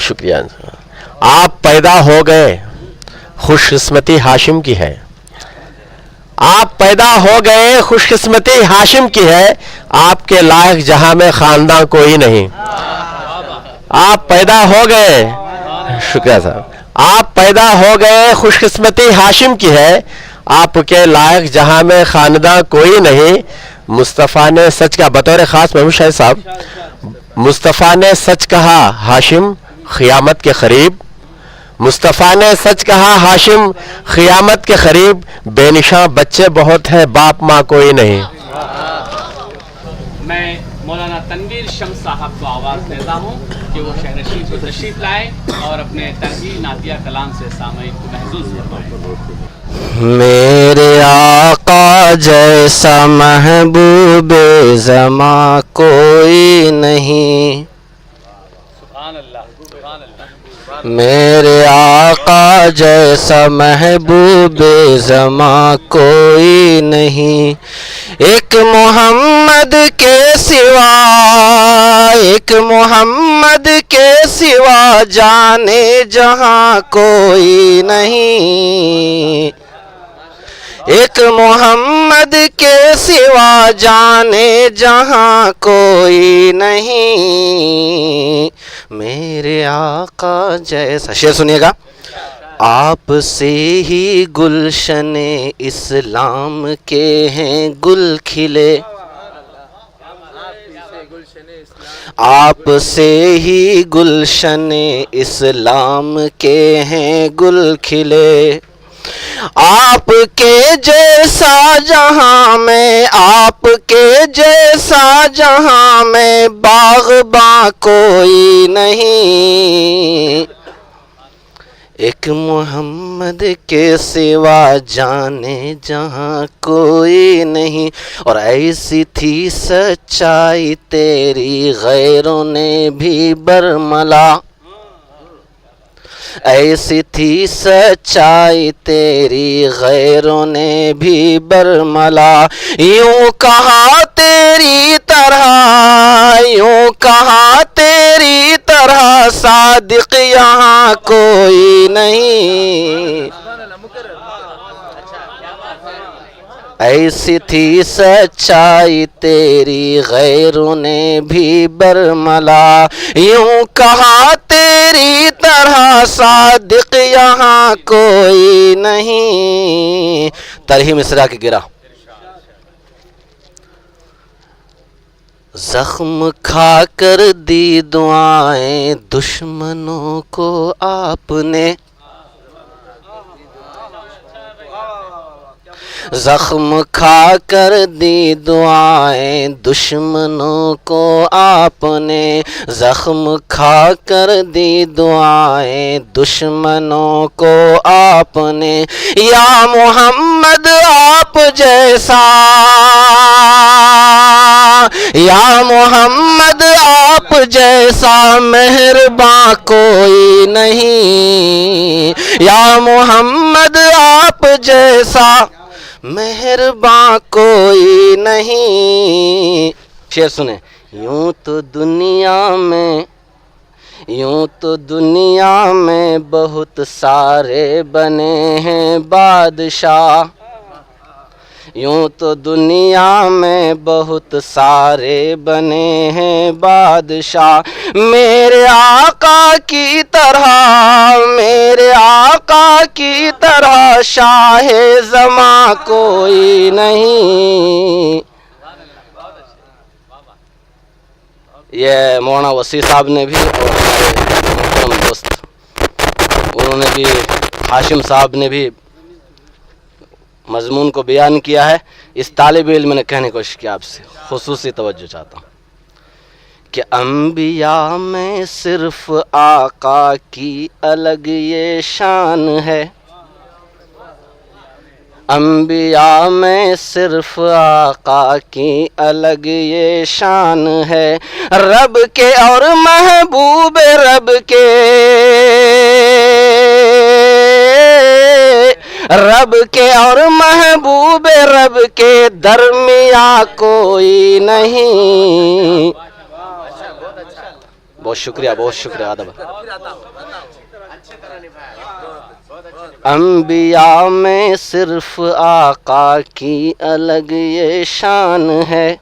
شکریہ. آپ پیدا ہو گئے خوش قسمتی ہاشم کی ہے. آپ پیدا ہو گئے خوش قسمتی ہاشم کی ہے. آپ کے لائق جہاں میں خاندان کوئی نہیں. آپ پیدا ہو گئے, شکریہ صاحب, آپ پیدا ہو گئے خوش قسمتی ہاشم کی ہے. آپ کے لائق جہاں میں خاندان کوئی نہیں. مصطفیٰ نے سچ کہا, بطور خاص محمود شاہد صاحب, مصطفیٰ نے سچ کہا ہاشم قیامت کے قریب. مصطفیٰ نے سچ کہا ہاشم قیامت کے قریب. بے نشاں بچے بہت ہیں باپ ماں کوئی نہیں. میں مولانا تنویر شمس صاحب کو آواز دیتا ہوں کہ وہ شہر شریف کو تشریف لائے اور اپنے تنویر نعتیہ کلام سے سامعین کو محظوظ فرمائیں. میرے آقا جیسا محبوب زماں کوئی نہیں. میرے آقا جیسا محبوب زماں کوئی نہیں. ایک محمد کے سوا، ایک محمد کے سوا جانے جہاں کوئی نہیں، ایک محمد کے سوا جانے جہاں کوئی نہیں، میرے آقا جیسا. شعر سنیے گا. آپ سے ہی گلشن اسلام کے ہیں گل کھلے، آپ سے ہی گلشن اسلام کے ہیں گل کھلے، آپ کے جیسا جہاں میں، آپ کے جیسا جہاں میں باغباں کوئی نہیں، ایک محمد کے سوا جانے جہاں کوئی نہیں. اور ایسی تھی سچائی تیری غیروں نے بھی برملا، ایسی تھی سچائی تیری غیروں نے بھی برملا، یوں کہا تیری طرح، یوں کہا تیری طرح صادق یہاں کوئی نہیں، ایسی تھی سچائی تیری غیروں نے بھی برملا، یوں کہا تیری طرح صادق یہاں کوئی نہیں. ترہی مصرع کی گرا. زخم کھا کر دی دعائیں دشمنوں کو آپ نے، زخم کھا کر دی دعائیں دشمنوں کو آپ نے، زخم کھا کر دی دعائیں دشمنوں کو آپ نے، یا محمد آپ جیسا، یا محمد آپ جیسا مہرباں کوئی نہیں، یا محمد آپ جیسا مہرباں کوئی نہیں. شعر سنیں. یوں تو دنیا میں، یوں تو دنیا میں بہت سارے بنے ہیں بادشاہ، یوں تو دنیا میں بہت سارے بنے ہیں بادشاہ، میرے آقا کی طرح، میرے آقا کی طرح شاہ زماں کوئی نہیں. یہ مولانا وسیع صاحب نے بھی اور ہمارے محترم دوست انہوں نے بھی، ہاشم صاحب نے بھی مضمون کو بیان کیا ہے. اس طالب علم نے کہنے کی کوشش کی، آپ سے خصوصی توجہ چاہتا ہوں کہ انبیاء میں صرف آقا کی الگ یہ شان ہے، انبیاء میں صرف آقا کی الگ یہ شان ہے، رب کے اور محبوب رب کے، رب کے اور محبوب رب کے درمیاں کوئی نہیں. بہت شکریہ، بہت شکریہ. آداب. انبیاء میں صرف آقا کی الگ یہ شان ہے،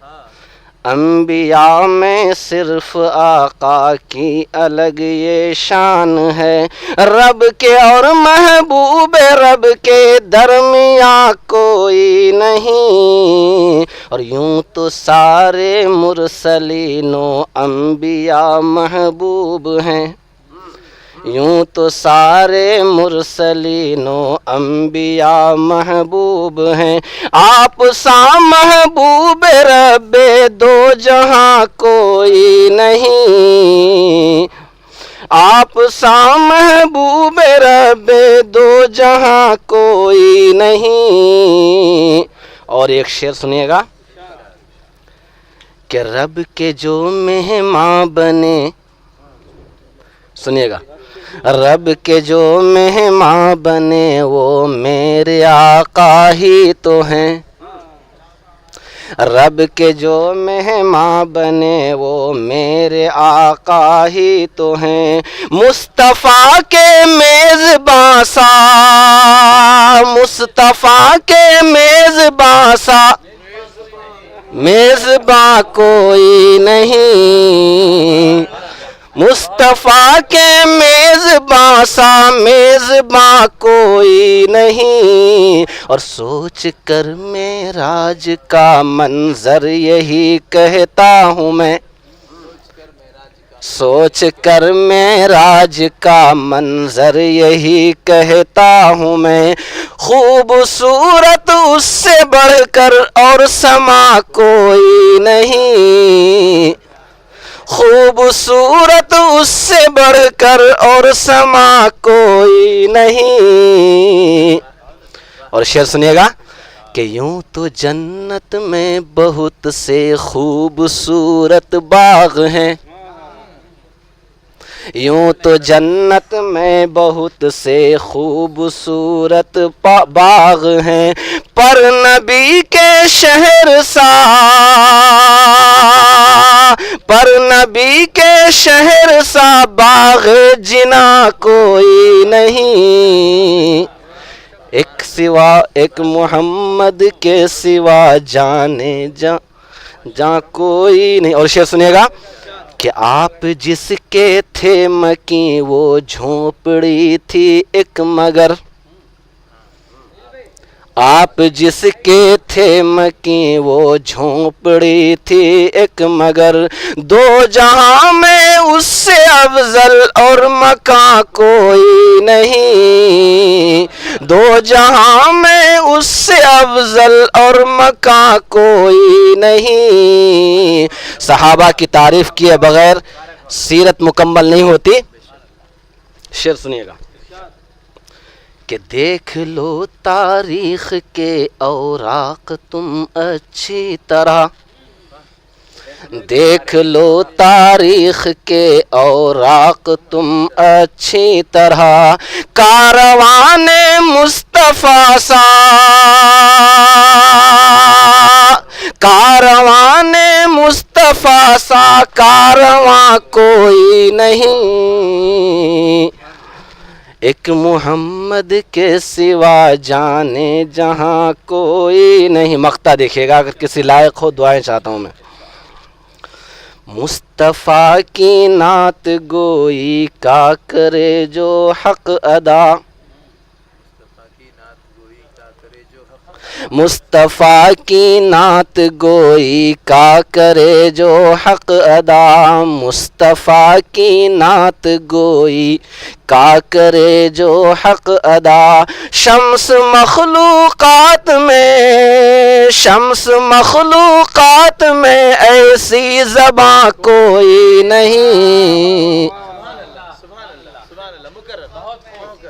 انبیاء میں صرف آقا کی الگ یہ شان ہے، رب کے اور محبوب رب کے درمیاں کوئی نہیں. اور یوں تو سارے مرسلین و انبیاء محبوب ہیں، یوں تو سارے مرسلین و انبیاء محبوب ہیں، آپ سا محبوب رب دو جہاں کوئی نہیں، آپ سا محبوب رب دو جہاں کوئی نہیں. اور ایک شعر سنیے گا کہ رب کے جو مہمان بنے، سنیے گا، رب کے جو مہمان بنے وہ میرے آقا ہی تو ہیں، رب کے جو مہمان بنے وہ میرے آقا ہی تو ہیں، مصطفیٰ کے میزباں سا، مصطفیٰ کے میزباں سا، میزباں کوئی نہیں، مصطفیٰ کے میزباں سا میزباں کوئی نہیں۔ اور سوچ کر معراج کا منظر یہی کہتا ہوں میں، سوچ کر معراج کا منظر یہی کہتا ہوں میں، خوبصورت اس سے بڑھ کر اور سما کوئی نہیں، خوبصورت اس سے بڑھ کر اور سما کوئی نہیں۔ اور شعر سنیے گا کہ یوں تو جنت میں بہت سے خوبصورت باغ ہیں، یوں تو جنت میں بہت سے خوبصورت باغ ہیں، پر نبی کے شہر سا، پر نبی کے شہر سا باغ جنا کوئی نہیں، ایک محمد کے سوا جانے جاں کوئی نہیں۔ اور شعر سنیے گا کہ آپ جس کے تھے مکیں وہ جھونپڑی تھی ایک مگر، آپ جس کے تھے مکیں وہ جھونپڑی تھی ایک مگر، دو جہاں میں اس سے افضل اور مکان کوئی نہیں، دو جہاں میں اس سے افضل اور مکان کوئی نہیں۔ صحابہ کی تعریف کیے بغیر سیرت مکمل نہیں ہوتی۔ شعر سنیے گا کہ دیکھ لو تاریخ کے اوراق تم اچھی طرح، دیکھ لو تاریخ کے اوراق تم اچھی طرح، کاروان مصطفیٰ سا، کاروان مصطفیٰ سا کارواں کوئی نہیں، ایک محمد کے سوا جانے جہاں کوئی نہیں۔ مقطع دیکھیے گا، اگر کسی لائق ہو دعائیں چاہتا ہوں میں۔ مصطفیٰ کی نعت گوئی کا کرے جو حق ادا، مصطفیٰ کی نعت گوئی کا کرے جو حق ادا، مصطفیٰ کی نعت گوئی کا کرے جو حق ادا، شمس مخلوقات میں، شمس مخلوقات میں ایسی زباں کوئی نہیں،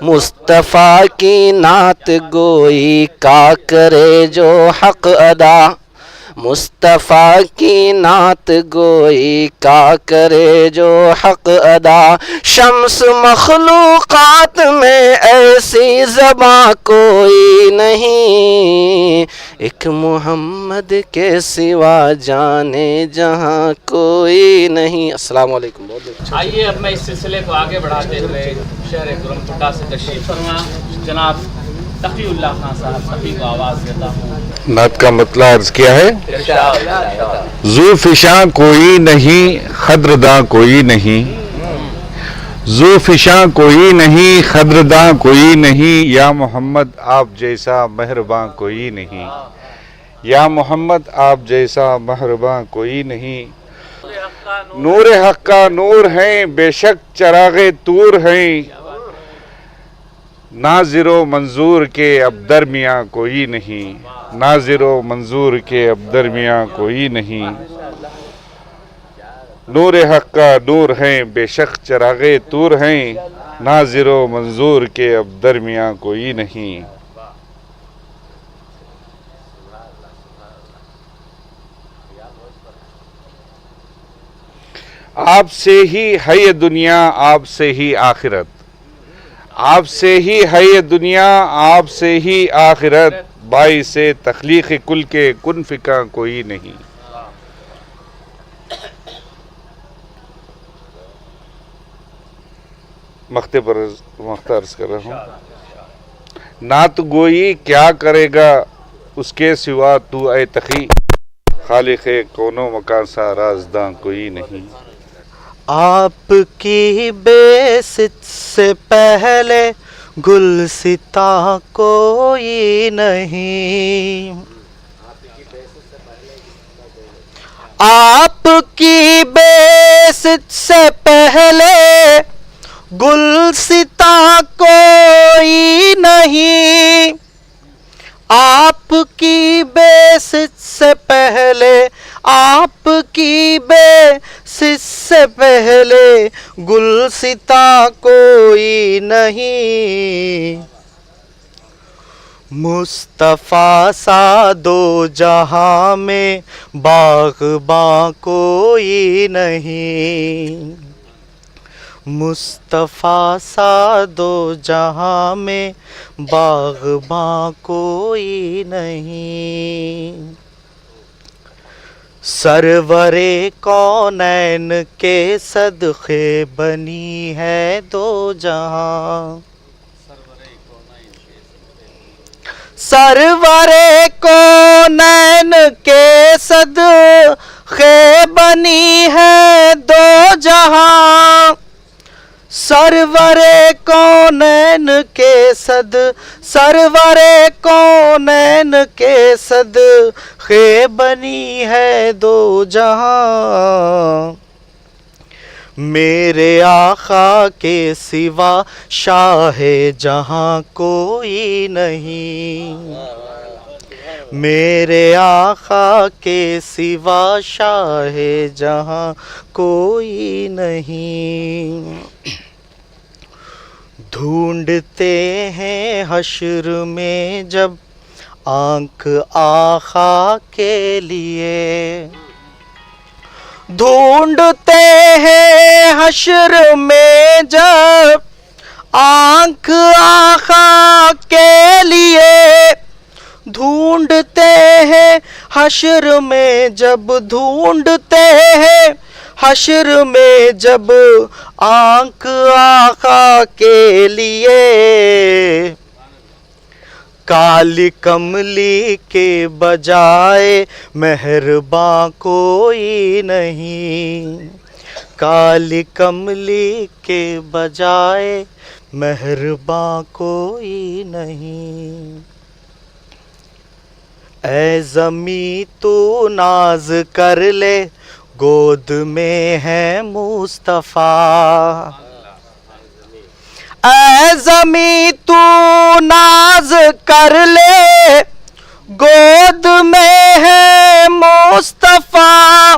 مصطفیٰ کی نعت گوئی کا کرے جو حق ادا، مصطفیٰ کی نعت گوئی کا کرے جو حق ادا، شمس مخلوقات میں ایسی زباں کوئی نہیں، ایک محمد کے سوا جانے جہاں کوئی نہیں۔ السلام علیکم۔ آئیے اب میں اس سلسلے کو آگے بڑھاتے ہوئے شہر گرم پھٹا سے تشریف فرما جناب تقی اللہ خان صاحب تقی کو آواز دیتا ہوں۔ نعت کا مطلب عرض کیا ہے؟ ذو فشاں کوئی نہیں خدرداں کوئی نہیں، ذو فشاں کوئی نہیں خدرداں کوئی نہیں، یا محمد آپ جیسا مہرباں کوئی نہیں، یا محمد آپ جیسا مہرباں کوئی نہیں۔ نور حق کا نور ہیں بے شک چراغ طور ہیں، ناظر و منظور کے اب درمیاں کوئی نہیں، ناظر و منظور کے اب درمیاں کوئی نہیں۔ نور حق کا نور ہیں بے شک چراغ طور ہیں، ناظر و منظور کے اب درمیاں کوئی نہیں۔ آپ سے ہی ہے یہ دنیا آپ سے ہی آخرت، آپ سے ہی ہے یہ دنیا آپ سے ہی آخرت، باعث تخلیق کل کے کن فکا کوئی نہیں. مختے پر عرض کر رہا ہوں. نعت گوئی کیا کرے گا اس کے سوا تو اے تقی، خالق کون و مکان سا رازداں کوئی نہیں. آپ کی بیست سے پہلے گلستاں کوئی نہیں. آپ کی بیست سے پہلے گلستاں کوئی نہیں. آپ کی بیست سے پہلے، آپ کی بیست سے پہلے گلستاں کوئی نہیں. مصطفیٰ سا دو جہاں میں باغباں کوئی نہیں. مصطفیٰ سا دو جہاں میں باغباں کوئی نہیں. سرور کونین کے صدقے بنی ہے دو جہاں. سرور کونین کے صدقے بنی ہے دو جہاں. سرور کونین کے سرور کونین کے صدقے بنی ہے دو جہاں. میرے آقا کے سوا شاہ جہاں کوئی نہیں. میرے آقا کے سوا شاہ جہاں کوئی نہیں. ڈھونڈتے ہیں حشر میں جب آنکھ آقا کے لیے. ڈھونڈتے ہیں حشر میں جب آنکھ آقا کے لیے. ڈھونڈتے ہیں حشر میں جب، ڈھونڈتے ہیں حشر میں جب آنکھ آقا کے لیے. کالی کملی کے بجائے مہرباں کوئی نہیں. کالی کملی کے بجائے مہرباں کوئی نہیں. اے زمیں تو ناز کر لے، گود میں ہے مصطفیٰ. اے زمیں تو ناز کر لے، گود میں ہے مصطفیٰ.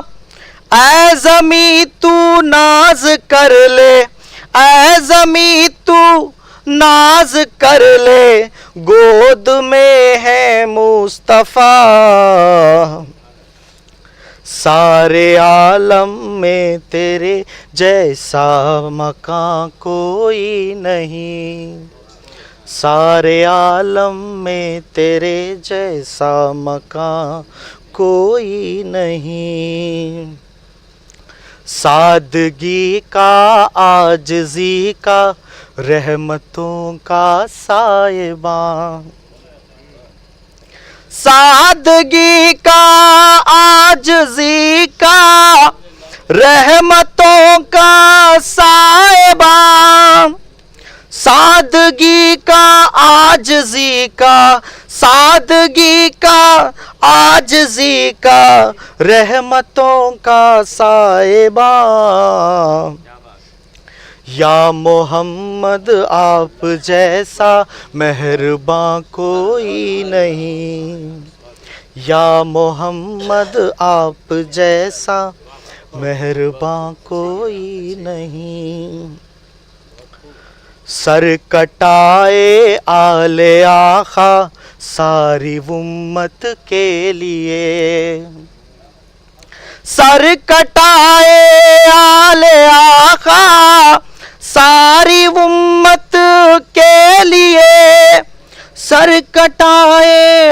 اے زمیں تو ناز کر لے، اے زمیں تو ناز کر لے، گود میں ہے مصطفیٰ. سارے عالم میں تیرے جیسا مکان کوئی نہیں. سارے عالم میں تیرے جیسا مکان کوئی نہیں. سادگی کا، عاجزی کا، رحمتوں کا سائباں. سادگی کا، عاجزی کا، رحمتوں کا سائباں. سادگی کا، عاجزی کا، سادگی کا، عاجزی کا، رحمتوں کا سائباں. یا محمد آپ جیسا مہرباں کوئی نہیں. یا محمد آپ جیسا مہرباں کوئی نہیں. سر کٹائے آل آقا ساری امت کے لیے. سر کٹائے آل آقا ساری امت کے لیے. سر کٹائے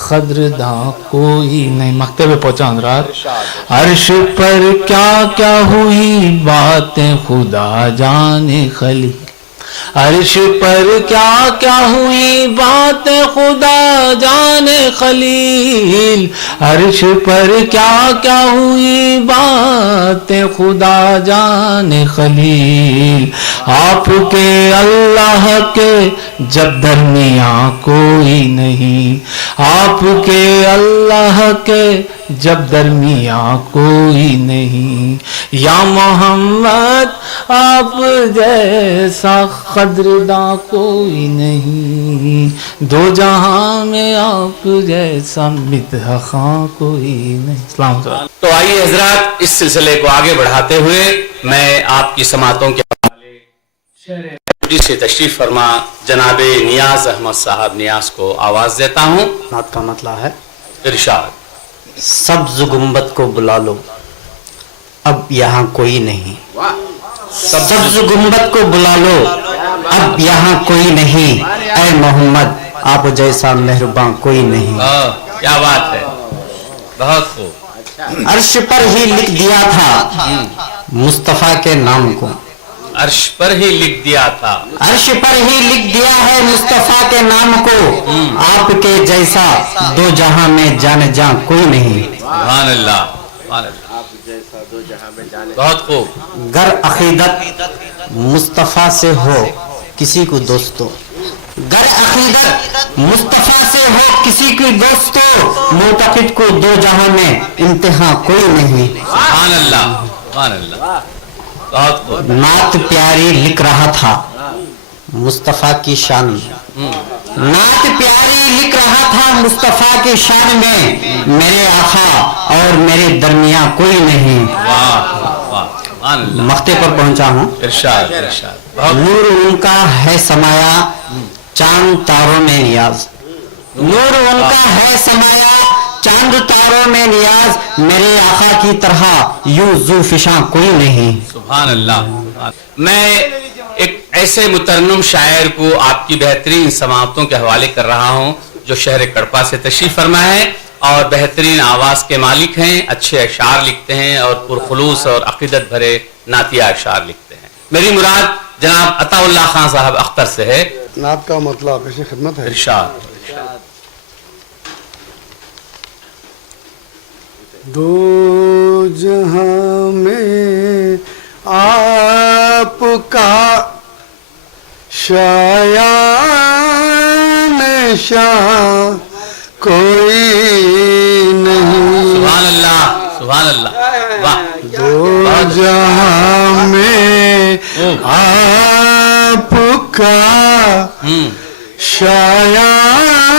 خدرداں کوئی نہیں. مکتے پہ پہنچا حضرات. عرش پر کیا کیا ہوئی باتیں خدا جانے خلیل. عرش پر کیا کیا ہوئی باتیں خدا جانے خلیل. عرش پر کیا کیا ہوئی باتیں خدا جانے خلیل. آپ کے اللہ کے جب درمیاں کوئی نہیں. آپ کے اللہ کے جب درمیاں کوئی نہیں. یا محمد آپ جیسا قدرداں کوئی نہیں. دو جہاں میں آپ جیسا مدح خاں کوئی نہیں. السلام علیکم. تو آئیے حضرات اس سلسلے کو آگے بڑھاتے ہوئے میں آپ کی سماعتوں کے حوالے شہر سے تشریف فرما جناب نیاز احمد صاحب نیاز کو آواز دیتا ہوں. نعت کا مطلب ہے ارشاد. سبز گنبد کو بلا لو اب یہاں کوئی نہیں. سبز گنبد کو بلا لو اب یہاں کوئی نہیں. اے محمد آپ جیسا مہرباں کوئی نہیں. کیا بات ہے, بہت خوب. عرش پر ہی لکھ دیا تھا مصطفیٰ کے نام کو. عرش پر ہی لکھ دیا تھا. عرش پر ہی لکھ دیا ہے مصطفیٰ کے نام کو. آپ کے جیسا دو جہاں میں جان جاں کوئی نہیں. سبحان اللہ, سبحان اللہ. بہت خوب. گر عقیدت مصطفیٰ سے ہو کسی کو دوستو. گر عقیدت مصطفیٰ سے ہو کسی کی دوستو. معتقد کو دو جہاں میں انتہا کوئی نہیں. سبحان اللہ, سبحان اللہ. بہت خوب. نعت پیاری لکھ رہا تھا مصطفیٰ کی شان میں. نعت پیاری لکھ رہا تھا مصطفیٰ کی شان میں. میرے آقا اور میرے درمیاں کوئی نہیں. مقتے پر پہنچا ہوں. ارشاد, ارشاد. نور ان کا ہے سمایا چاند تاروں میں نیاز. نور ان کا ہے سمایا چاند تاروں میں نیاز. میرے آقا کی طرح یوں ذو فشاں کوئی نہیں. سبحان اللہ. میں ایک ایسے مترنم شاعر کو آپ کی بہترین سماعتوں کے حوالے کر رہا ہوں جو شہر کڑپا سے تشریف فرما ہے اور بہترین آواز کے مالک ہیں. اچھے اشعار لکھتے ہیں اور پرخلوص اور عقیدت بھرے نعتیہ اشعار لکھتے ہیں. میری مراد جناب عطا اللہ خان صاحب اختر سے ہے. نعت کا مطلب پیش خدمت ہے. ارشاد. دو جہاں میں آپ کا شایان شاہ کوئی نہیں. سبحان اللہ, سبحان اللہ. واہ. دو جہاں میں آپ کا شایان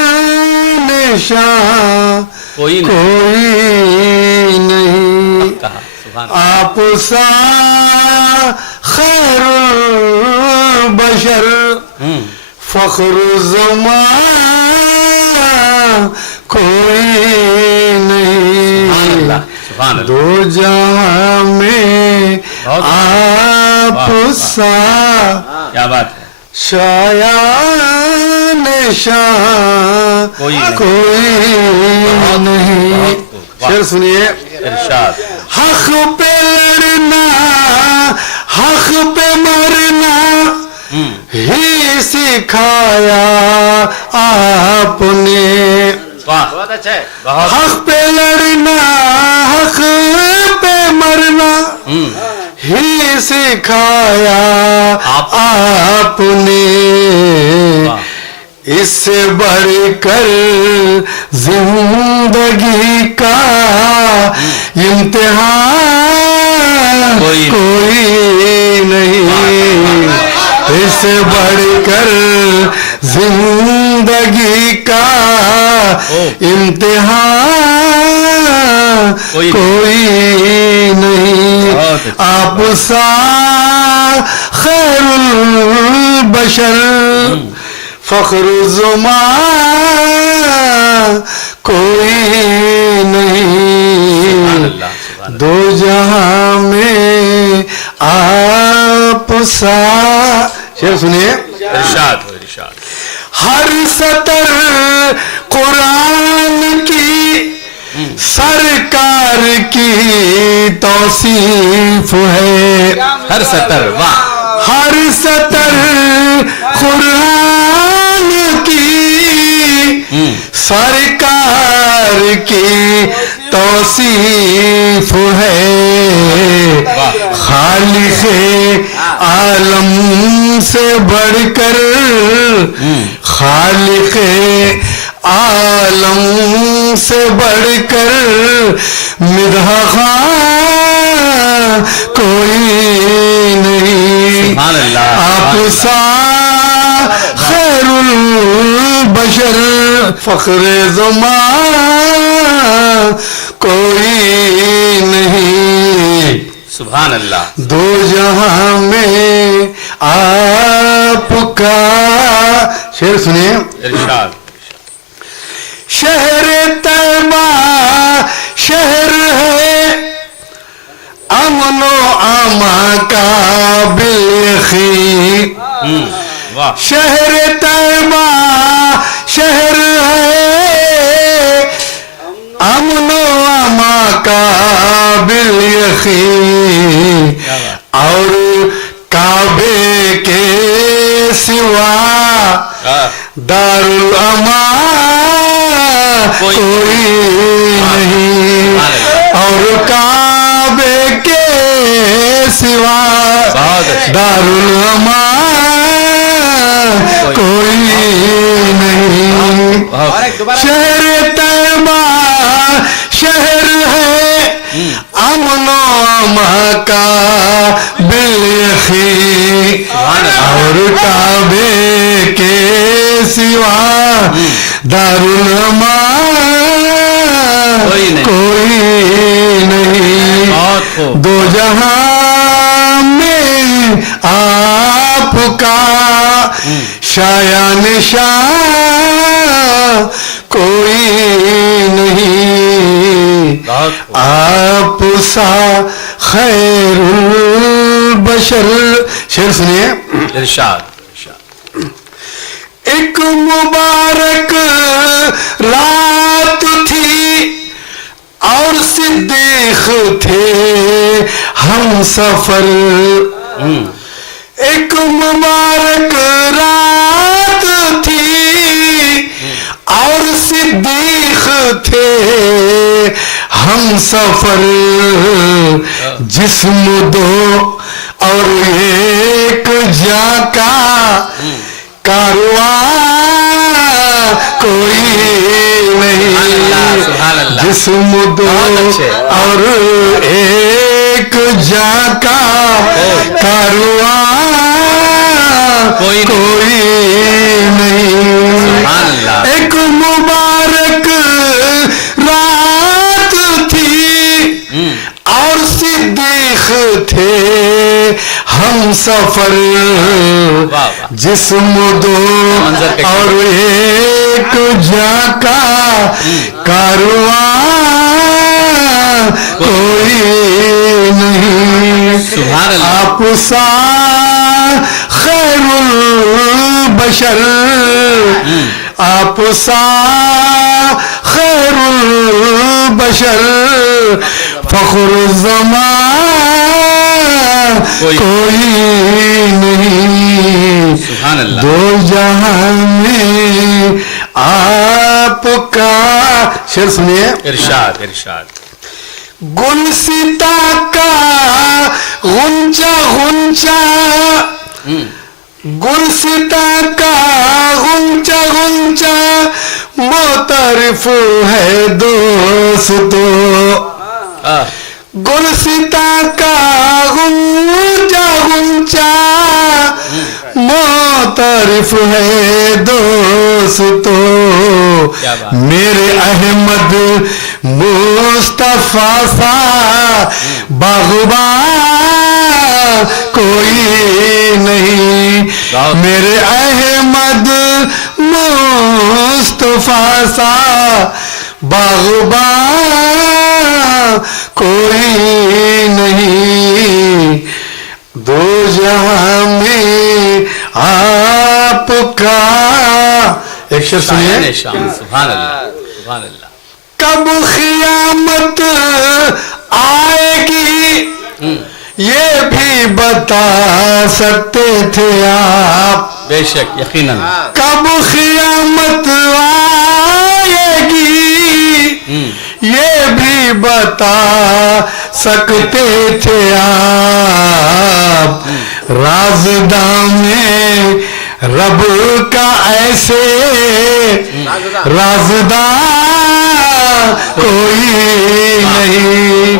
شاہ کوئی نہیں. آپ سا خیر البشر فخر زمان کوئی نہیں. دو جہاں میں آپ سا شایان شاہ کوئی نہیں. شعر سنیے. ارشاد. حق پہ لڑنا حق پہ مرنا ہی سکھایا آپ نے. حق پہ لڑنا حق پہ مرنا ہی سکھایا آپ نے. اس سے بڑھ کر زندگی کا امتحان کوئی نہیں. اس سے بڑھ کر زندگی کا امتحان کوئی نہیں. آپ سا خیر البشر فخر زمان کوئی نہیں. دو جہاں میں آپ سا. شعر سنیے. ارشاد, ارشاد. ہر سطر قرآن کی توصیف ہے، ہر سطر واہ، ہر سطر قرآن کی سرکار کی توصیف ہے، خالق عالم سے بڑھ کر، خالق عالم سے بڑھ کر مدح خواہ کوئی نہیں، آپ سا خیر البشر فخر زمان کوئی نہیں، سبحان اللہ، دو جہاں میں آپ کا شعر سنیے، ارشاد، شہر طیبہ شہر ہے امن و امان کا بالخیر، واہ، شہر طیبہ شہر ہے امن و امان کا بالیقین، اور کعبے کے سوا دار الامان کوئی نہیں، اور کعبے کے سوا دار الامان کوئی نہیں، شہر طیبہ شہر ہے امن و امان کا بالیقین، اور کعبے کے سوا دار الامان کوئی نہیں، دو جہاں میں آپ کا شایع نشان کوئی نہیں، آپ سا خیر البشر، شعر سنیے، ارشاد، ایک مبارک رات تھی اور صدیق تھے ہم سفر، ایک مبارک رات تھی اور صدیق تھے ہم سفر، جسم دو اور ایک جا کا کارواں کوئی نہیں، جسم دو اور ایک جا کا کارواں کوئی نہیں، ایک مبارک رات تھی اور صدیق تھے ہم سفر، جسم دو اور ایک جا کا کارواں کوئی نہیں، آپ سا خیر البشر، آپ سا خیر البشر فخر زمان کوئی نہیں، دو جہاں میں آپ کا، شعر سنیے، ارشاد، ارشاد، گلستہ کا غنچہ غنچہ، گلستہ کا غنچہ غنچہ معترف ہے دوستو، گلستہ کا غنچہ غنچہ معترف ہے دوستو، میرے احمد مصطفیٰ سا باغبان کوئی نہیں، میرے احمد مصطفیٰ سا باغبان کوئی نہیں، دو جہاں میں آپ کا، ایک شعر سنیے، سبحان اللہ، سبحان اللہ، کب قیامت آئے گی یہ بھی بتا سکتے تھے آپ. بے شک یقیناً. کب قیامت آئے گی یہ بھی بتا سکتے تھے آپ. رازداں میں رب کا ایسے رازداں کوئی نہیں.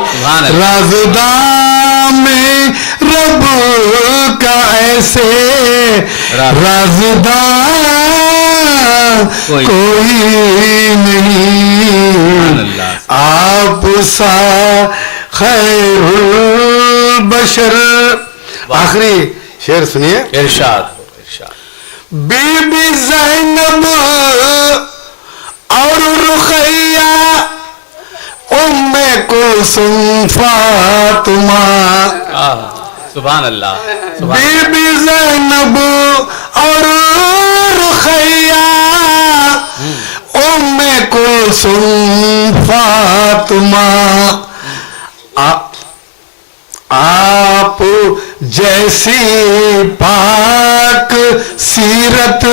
رازداں میں رب کا ایسے رازداں کوئی نہیں. آپ سا خیر البشر. آخری شعر سنیے. ارشاد. بی بی زینب اور رقیہ ام کلثوم فاطمہ. سبحان اللہ. بی بی زینب اور رقیہ ام کلثوم فاطمہ. آپ جیسی پاک سیرت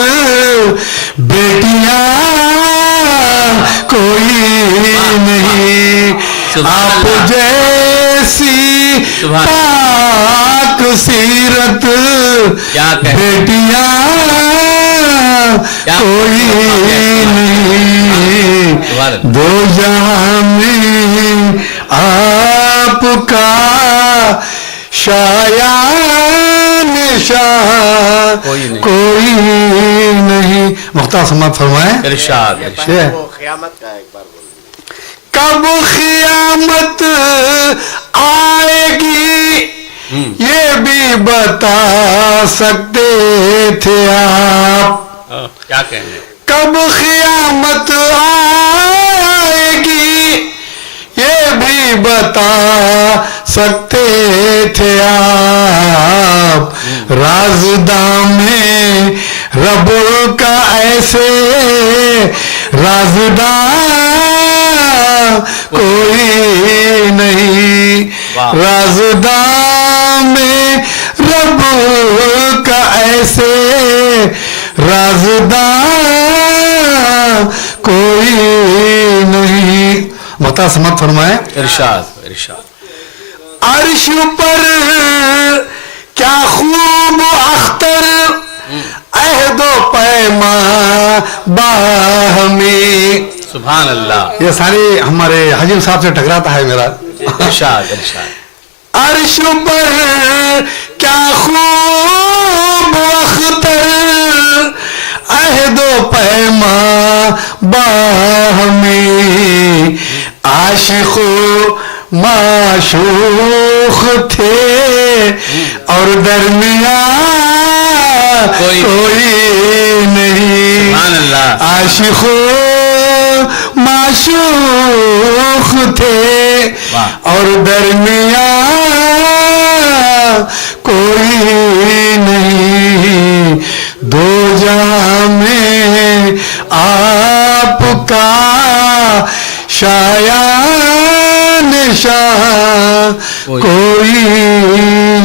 بیٹیاں کوئی نہیں. آپ جیسی پاک سیرت بیٹیاں کوئی نہیں. دو جہاں میں آپ کا شایان شاہ کوئی نہیں. مختار سماعت فرمائیں. ارشاد. قیامت کا ایک بار بول. کب قیامت آئے گی یہ بھی بتا سکتے تھے آپ. کیا کہیں. کب قیامت آئے گی یہ بھی بتا سکتے تھے آپ. رازداں میں رب کا ایسے رازداں کوئی نہیں. رازداں میں رب کا ایسے رازداں کوئی نہیں. متا سمت فرمائے. ارشاد. ارشاد. عرش پر کیا خوب اختر عہد و پیمان باہمی. سبحان اللہ. یہ ساری ہمارے حجیم صاحب سے ٹکراتا ہے میرا. ارشاد. ارشاد. عرش پر کیا خوب اختر عہد و پیمان باہمی. عاشق و معشوق تھے اور درمیان کوئی نہیں. عاشق و معشوق تھے اور درمیان کوئی نہیں. دو جہاں میں آپ کا شایان شاہ کوئی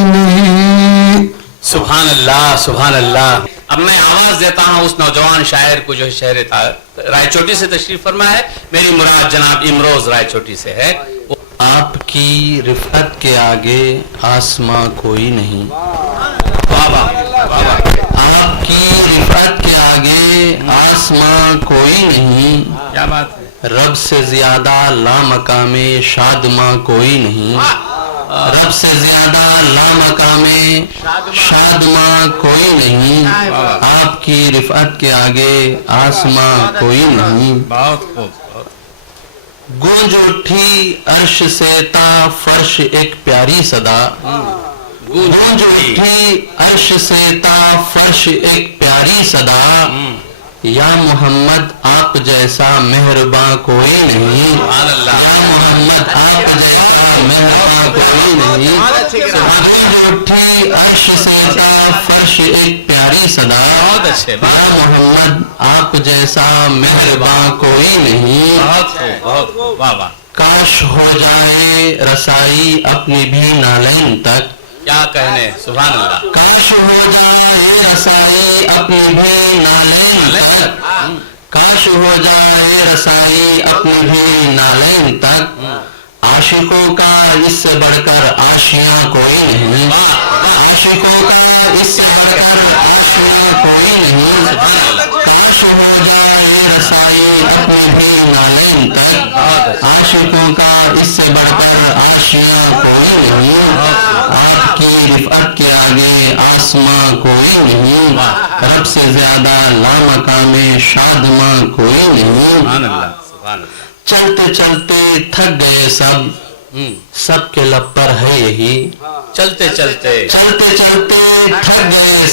نہیں. سبحان اللہ. سبحان اللہ. اب میں آواز دیتا ہوں اس نوجوان شاعر کو جو شہر رائے چوٹی سے تشریف فرما ہے. میری مراد جناب امروز رائے چوٹی سے ہے. آپ کی رفعت کے آگے آسماں کوئی نہیں. بابا بابا. آپ کی رفعت کے آگے آسماں کوئی نہیں. کیا بات ہے. رب سے زیادہ لامقام شادماں کوئی نہیں. رب سے زیادہ لامقام شادماں کوئی نہیں. آپ کی رفعت کے آگے آسماں کوئی نہیں. گونج اٹھی عرش سے تا فرش ایک پیاری صدا. گونج اٹھی عرش سے تا فرش ایک پیاری صدا. یا محمد آپ جیسا مہرباں کوئی نہیں، یا محمد آپ جیسا مہرباں کوئی نہیں، گونج اٹھی عرش سے تا فرش ایک پیاری صدا، یا محمد آپ جیسا مہرباں کوئی نہیں، کاش ہو جائے رسائی اپنی بھی نالین تک، کیا کہنے، سبحان اللہ، کاش ہو جائے رسائی اپنی بھی نالین تک، کاش ہو جائے رسائی اپنی بھی نالین تک، عاشقوں کا اس سے بڑھ کر آشیاں کوئی نہیں، عاشقوں کا اس سے بڑھ کر آشیاں کوئی نہیں، کاش ہو جائے رسائی اپنی بھی نالین تک، عاشقوں کا اس سے بڑھ کر آشیاں کوئی نہیں، آپ کی رفعت کے آگے آسماں کوئی نہیں، رب سے زیادہ لامقام شادماں کوئی نہیں، چلتے چلتے تھک گئے سب کے لب پر ہے یہی، چلتے چلتے چلتے چلتے تھک گئے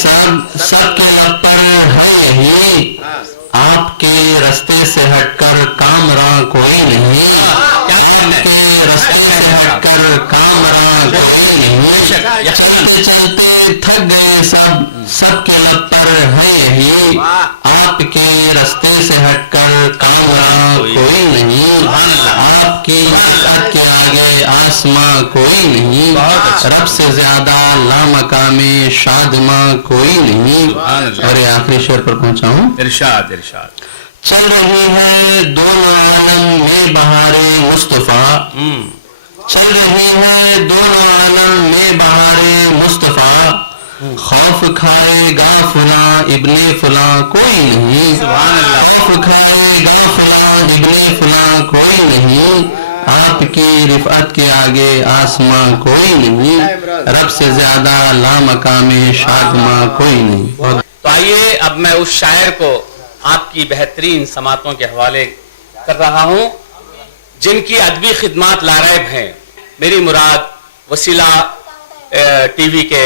سب کے لب پر ہے یہی، آپ کے رستے سے ہٹ کر کامراں کوئی نہیں، آپ کے رستے سے ہٹ کر کامراں کوئی نہیں، چلتے چلتے تھک گئے سب کے لب پر ہے یہی، آپ کے رستے سے ہٹ کر کامراں کوئی نہیں، آپ کی رفعت کے آگے آسماں کوئی نہیں، رب سے زیادہ لامقام شادماں کوئی نہیں، اور یہ آخری شعر پر پہنچا ہوں، ارشاد، چل رہی ہے دونوں عالم میں بہار مصطفیٰ، چل رہی ہے دونوں عالم میں بہار مصطفیٰ، خوف کھائے گا فلاں ابن فلاں کوئی نہیں، خوف کھائے گا فلاں ابن فلاں کوئی نہیں، آپ کی رفعت کے آگے آسماں کوئی نہیں، رب سے زیادہ لامقام شادماں کوئی نہیں۔ تو آئیے اب میں اس شاعر کو آپ کی بہترین سماعتوں کے حوالے کر رہا ہوں جن کی ادبی خدمات لاریب ہیں۔ میری مراد وسیلہ ٹی وی کے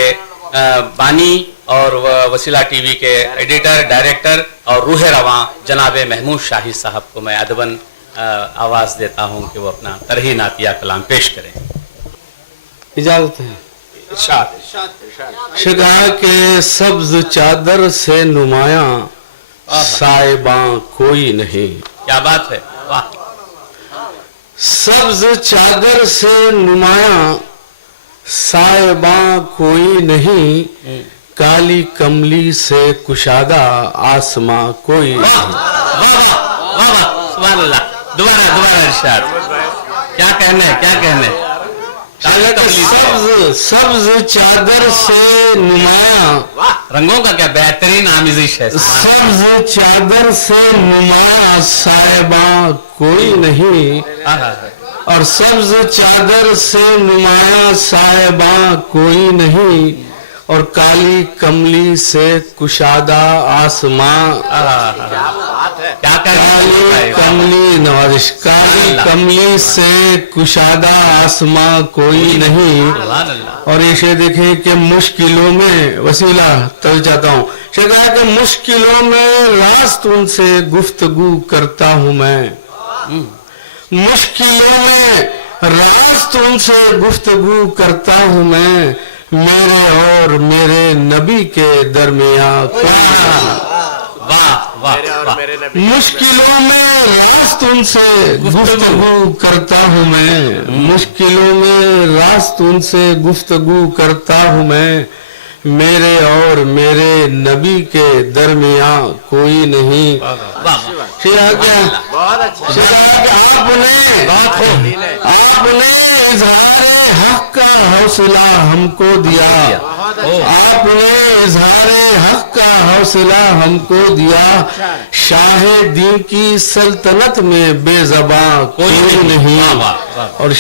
بانی اور وسیلہ ٹی وی کے ایڈیٹر، ڈائریکٹر اور روح رواں جناب محمود شاہی صاحب کو میں ادباً آواز دیتا ہوں کہ وہ اپنا طرحی نعتیہ کلام پیش کریں۔ اجازت ہے؟ ارشاد۔ شگا کے سبز چادر سے نمایاں سائباں کوئی نہیں، کیا بات ہے، واہ، سبز چادر سے نمایاں سائباں کوئی نہیں، کالی کملی سے کشادہ آسماں کوئی واہ نہیں۔ واہ واہ واہ واہ، سبحان اللہ، دوبارہ ارشاد، کیا کہنے سبز چادر سے نمایاں، رنگوں کا کیا بہترین آمیزش ہے، سبز چادر سے نمایاں سائباں کوئی نہیں، اور سبز چادر سے نمایاں سائباں کوئی نہیں، اور کالی کملی سے کشادہ آسماں، کالی کملی نوازش، کالی کملی سے کشادہ آسماں کوئی نہیں۔ اور یہ شعر دیکھیں کہ مشکلوں میں، وسیلہ توجہ چاہتا ہوں، شعر کہا ہے کہ مشکلوں میں راست ان سے گفتگو کرتا ہوں میں، مشکلوں میں راست ان سے گفتگو کرتا ہوں میں، میرے اور میرے نبی کے درمیان مشکلوں میں راست ان سے گفتگو کرتا ہوں میں، مشکلوں میں راست ان سے گفتگو کرتا ہوں میں، میرے اور میرے نبی کے درمیان کوئی نہیں۔ آپ نے اظہار حق کا حوصلہ ہم کو دیا، آپ نے اظہار حق کا حوصلہ ہم کو دیا، شاہ دین کی سلطنت میں بے زباں کوئی نہیں، اور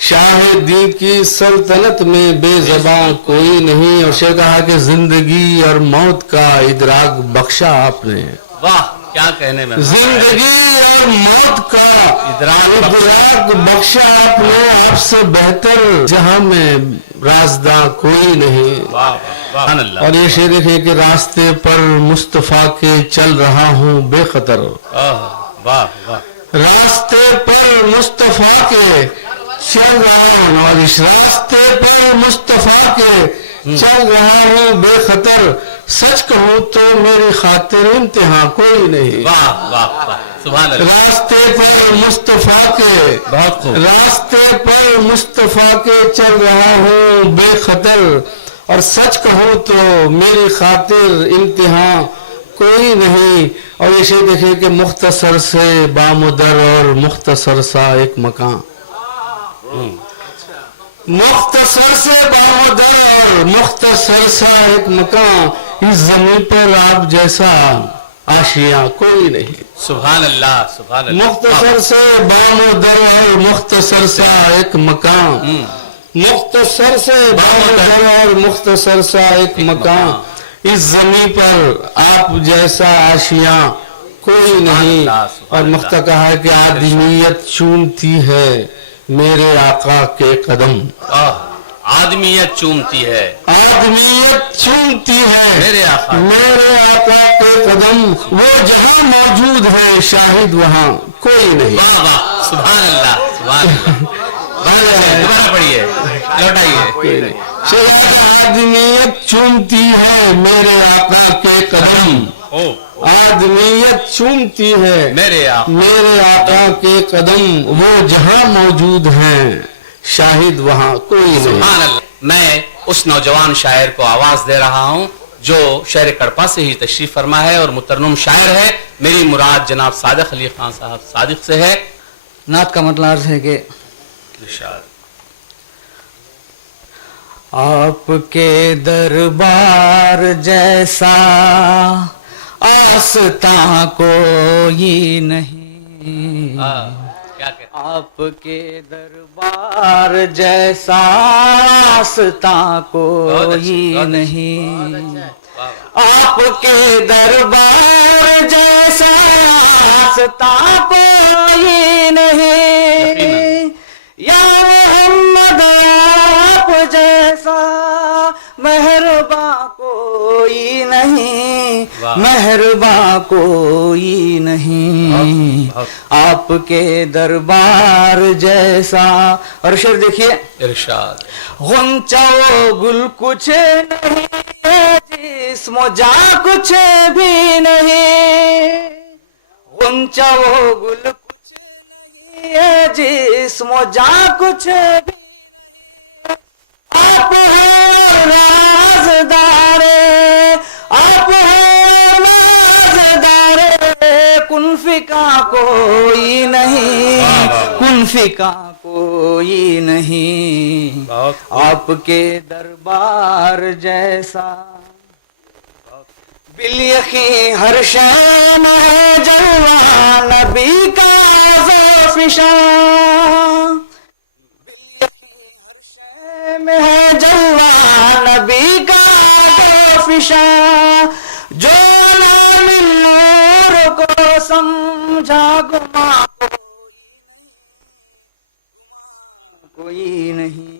شاہ دین کی سلطنت میں بے زباں کوئی نہیں۔ اور شعر کہا کہ زندگی اور موت کا ادراک بخشا آپ نے، واہ کیا کہنے میں زندگی اور موت کا ادراک بخشا آپ نے، آپ سے بہتر جہاں میں رازداں کوئی نہیں. اور یہ شعر دیکھیں کہ راستے پر مصطفیٰ کے چل رہا ہوں بے خطر. راستے پر مصطفیٰ کے چل رہا ہوں، نوازش، راستے پر مصطفیٰ کے چل رہا ہوں بے خطر، سچ کہوں تو میری خاطر امتحان کوئی نہیں. راستے پر مصطفیٰ کے، راستے پر مصطفیٰ کے چل رہا ہوں بے خطر، اور سچ کہوں تو میری خاطر امتحان کوئی نہیں. اور یہ شعر دیکھیں کہ مختصر سے بامدر اور مختصر سا ایک مکان، مختصر سے بامدر اور مختصر سا ایک مکان، اس زمین پر آپ جیسا آشیاں کوئی نہیں. سبحان اللہ، سبحان اللہ. مختصر سے بامدر اور مختصر سا ایک مکان، مختصر سے بامدر اور مختصر سا ایک مکان، اس زمین پر آپ جیسا آشیاں کوئی نہیں. اور مختہ کہا ہے کہ آدمیت چومتی ہے میرے آقا کے قدم. آدمیت چومتی ہے، آدمیت چومتی ہے میرے آقا کے قدم، وہ جہاں موجود ہے شاہد وہاں کوئی نہیں. واہ واہ، سبحان اللہ، سبحان اللہ. دوبارہ پڑھیے، لوٹائیے. شیخ کہ آدمیت چومتی ہے میرے آقا کے قدم، آدمیت چومتی ہے میرے آقا کے قدم، وہ جہاں موجود ہیں شاہد وہاں کوئی نہیں. سبحان اللہ. میں اس نوجوان شاعر کو آواز دے رہا ہوں جو شہر کڑپا سے ہی تشریف فرما ہے اور مترنم شاعر ہے. میری مراد جناب صادق علی خان صاحب صادق سے ہے. نعت کا مطلب عرض ہے کہ آپ کے دربار جیسا آستاں کوئی نہیں، آپ کے دربار جیسا آستاں کوئی نہیں، آپ کے دربار جیسا آستاں کوئی نہیں، یا محمد آپ جیسا مہرباں کوئی نہیں، مہرباں کوئی نہیں، آپ کے دربار جیسا. اور شعر دیکھیے، ارشاد. غنچہ و گل کچھ نہیں ہے، جسم و جاں کچھ بھی نہیں، غنچہ و گل کچھ نہیں ہے، جسم و جاں کچھ بھی نہیں، آپ ہیں اور رازدار، آپ ہیں اور رازدار، کن فکا کوئی نہیں، کن فکا کوئی نہیں، آپ کے دربار جیسا. بالیقین ہر شے میں ہے جلوہ نبی کا ذوالفشان، بالیقین ہر شے میں ہے جلوہ نبی کا ذوالفشان، جو نام نور کو سمجھا گما کوئی نہیں، گما کوئی نہیں،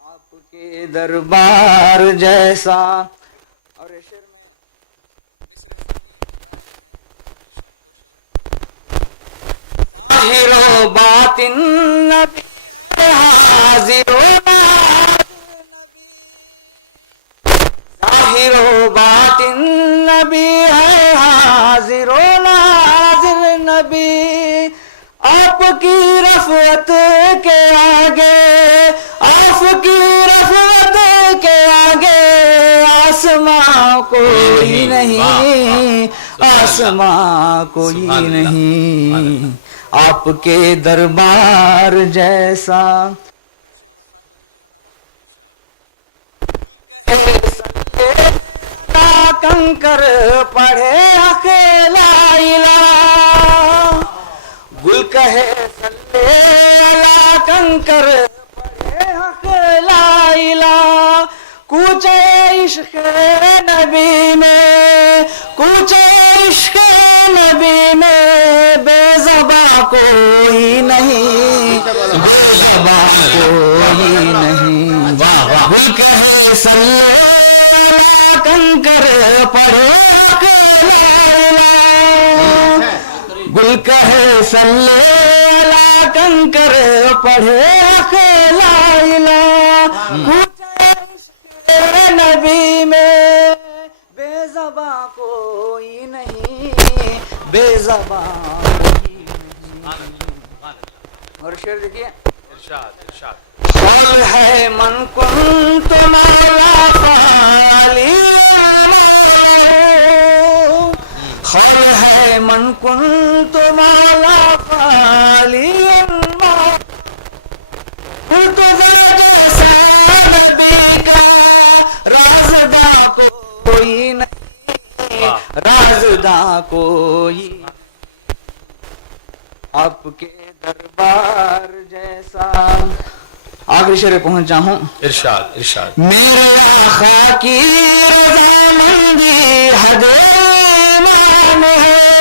آپ کے دربار جیسا. اور شعر میں مصر ثانی ٹکرایا گیا ہے. ظاہر و باطن نبی ہے، حاضر و ناظر نبی، ظاہر و باطن نبی ہے، حاضر و ناظر نبی، آپ کی رفعت کے آگے، آپ کی رفعت کے آگے آسماں کوئی نہیں، آسماں کوئی نہیں، آپ کے دربار جیسا. اور شعر و خاص توجہ چاہتا ہوں، گل کہے صلی علی کنکر پڑھے حق لا الہ، گل کہے صلی علی کنکر پڑھے حق لا الہ، کوچے عشق نبی میں، کوچے عشق نبی میں بے زباں کوئی نہیں، بے زباں کوئی نہیں۔ گل کہے صلی علی کنکر پڑھے حق لا الہ، گل کہے صلی علی کنکر پڑھے حق لا الہ۔ کوچے عشق نبی میں بے زباں کوئی نہیں، بے زباں کوئی نہیں۔ اور شعر دیکھیے، ارشاد ارشاد۔ خول ہے من کنت مولا فعلی مولا، خول ہے من کنت مولا فعلی مولا، مرتضی جیسا نبی کا رازداں کوئی نہیں، رازداں کوئی نہیں، آپ کے دربار جیسا۔ آخری شعر پہنچا ہوں، ارشاد ارشاد۔ میرے آقا کی رضامندی حد ایمان ہے،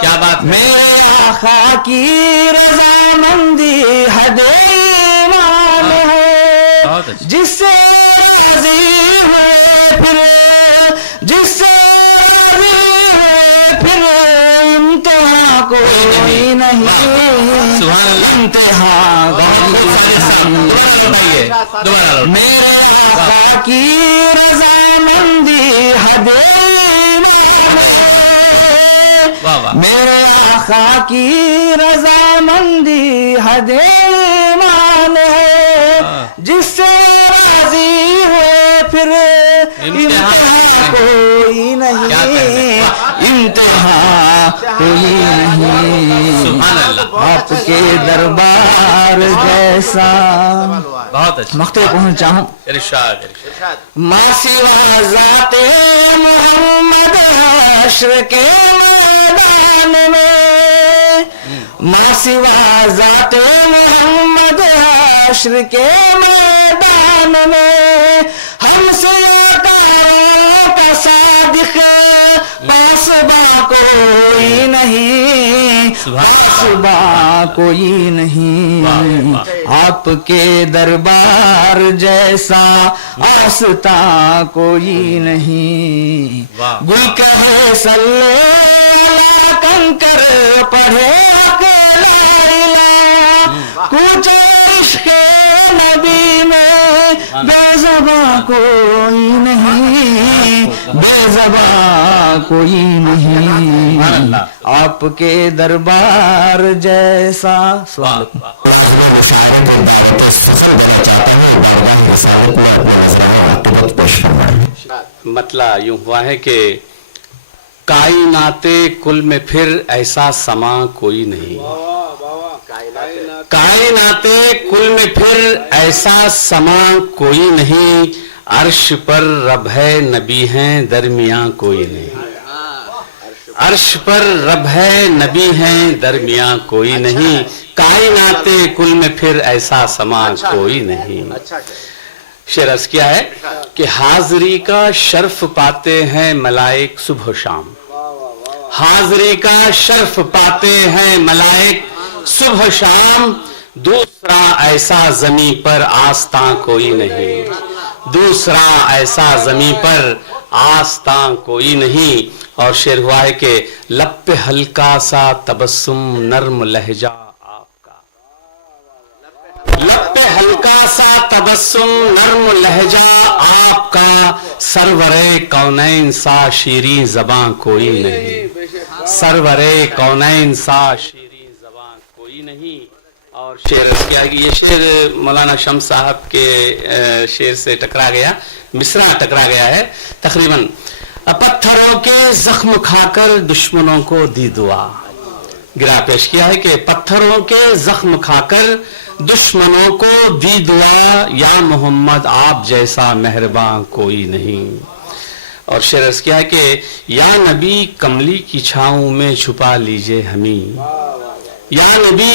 کیا بات ہے؟ میرے آقا کی رضامندی حد ایمان ہے، بہت اچھا۔ جس سے راضی ہوئے پھر، جس سے راضی ہوئے پھر امتحان کوئی نہیں، سبحان اللہ، امتحان بہت خوب صادق صاحب، دوبارہ لوٹائیے، دوبارہ لوٹائیے۔ میرے آقا کی رضامندی حد ایمان ہے، میرے آقا کی رضامندی حد ایمان ہے، جس سے راضی ہوئے پھر امتحان کوئی نہیں، امتحان کوئی نہیں، سبحان اللہ، آپ کے دربار جیسا۔ بہت اچھا، مقتے پہنچا ہوں، ارشاد ارشاد۔ ماں سوا ذات محمد حشر کے میدان میں، ماں سوا ذات محمد حشر کے میدان میں، ہم سیاکاروں کا صادق پاسباں کوئی نہیں، پاسباں کوئی نہیں، آپ کے دربار جیسا آستاں کوئی نہیں۔ گل کہے صلی علی کنکر پڑھے حق لا الہ، کوچے عشق نبی میں بے زباں کوئی نہیں، بے زباں کوئی نہیں، آپ کے دربار جیسا۔ ناظم مشاعرے کو دعوت سخن دینا چاہتا ہوں، بارگاہ رسالت میں اپنے نظرائے عاقبت پیش فرمائیں۔ مطلع یوں ہوا ہے کہ کائنات کل میں پھر ایسا سما کوئی نہیں، کائنات کل میں پھر ایسا سما کوئی نہیں، عرش پر رب ہے نبی ہیں درمیاں کوئی نہیں، عرش پر رب ہے نبی ہیں درمیاں کوئی نہیں، کائنات کل میں پھر ایسا سما کوئی نہیں۔ شعر عرض کیا ہے کہ حاضری کا شرف پاتے ہیں ملائک صبح و شام، حاضری کا شرف پاتے ہیں ملائک صبح و شام، دوسرا ایسا زمیں پر آستاں کوئی نہیں، دوسرا ایسا زمیں پر آستاں کوئی نہیں۔ اور شعر ہوا ہے کہ لب پہ ہلکا سا تبسم نرم لہجہ آپ کا، لب پہ ہلکا سا تبسم نرم لہجہ آپ کا، سرور کونین سا شیریں زباں کوئی نہیں، سرور کونین سا شیریں زباں کوئی نہیں۔ اور شعر اس کیا کہ یہ شعر مولانا شمس صاحب کے شعر سے ٹکرا گیا، مصرع ٹکرا گیا ہے تقریباً۔ پتھروں کے زخم کھا کر دشمنوں کو دی دعا، گرا پیش کیا ہے کہ پتھروں کے زخم کھا کر دشمنوں کو دی دعا، یا محمد آپ جیسا مہرباں کوئی نہیں۔ اور شعر عرض کیا ہے کہ یا نبی کملی کی چھاؤں میں چھپا لیجئے ہمیں، یا نبی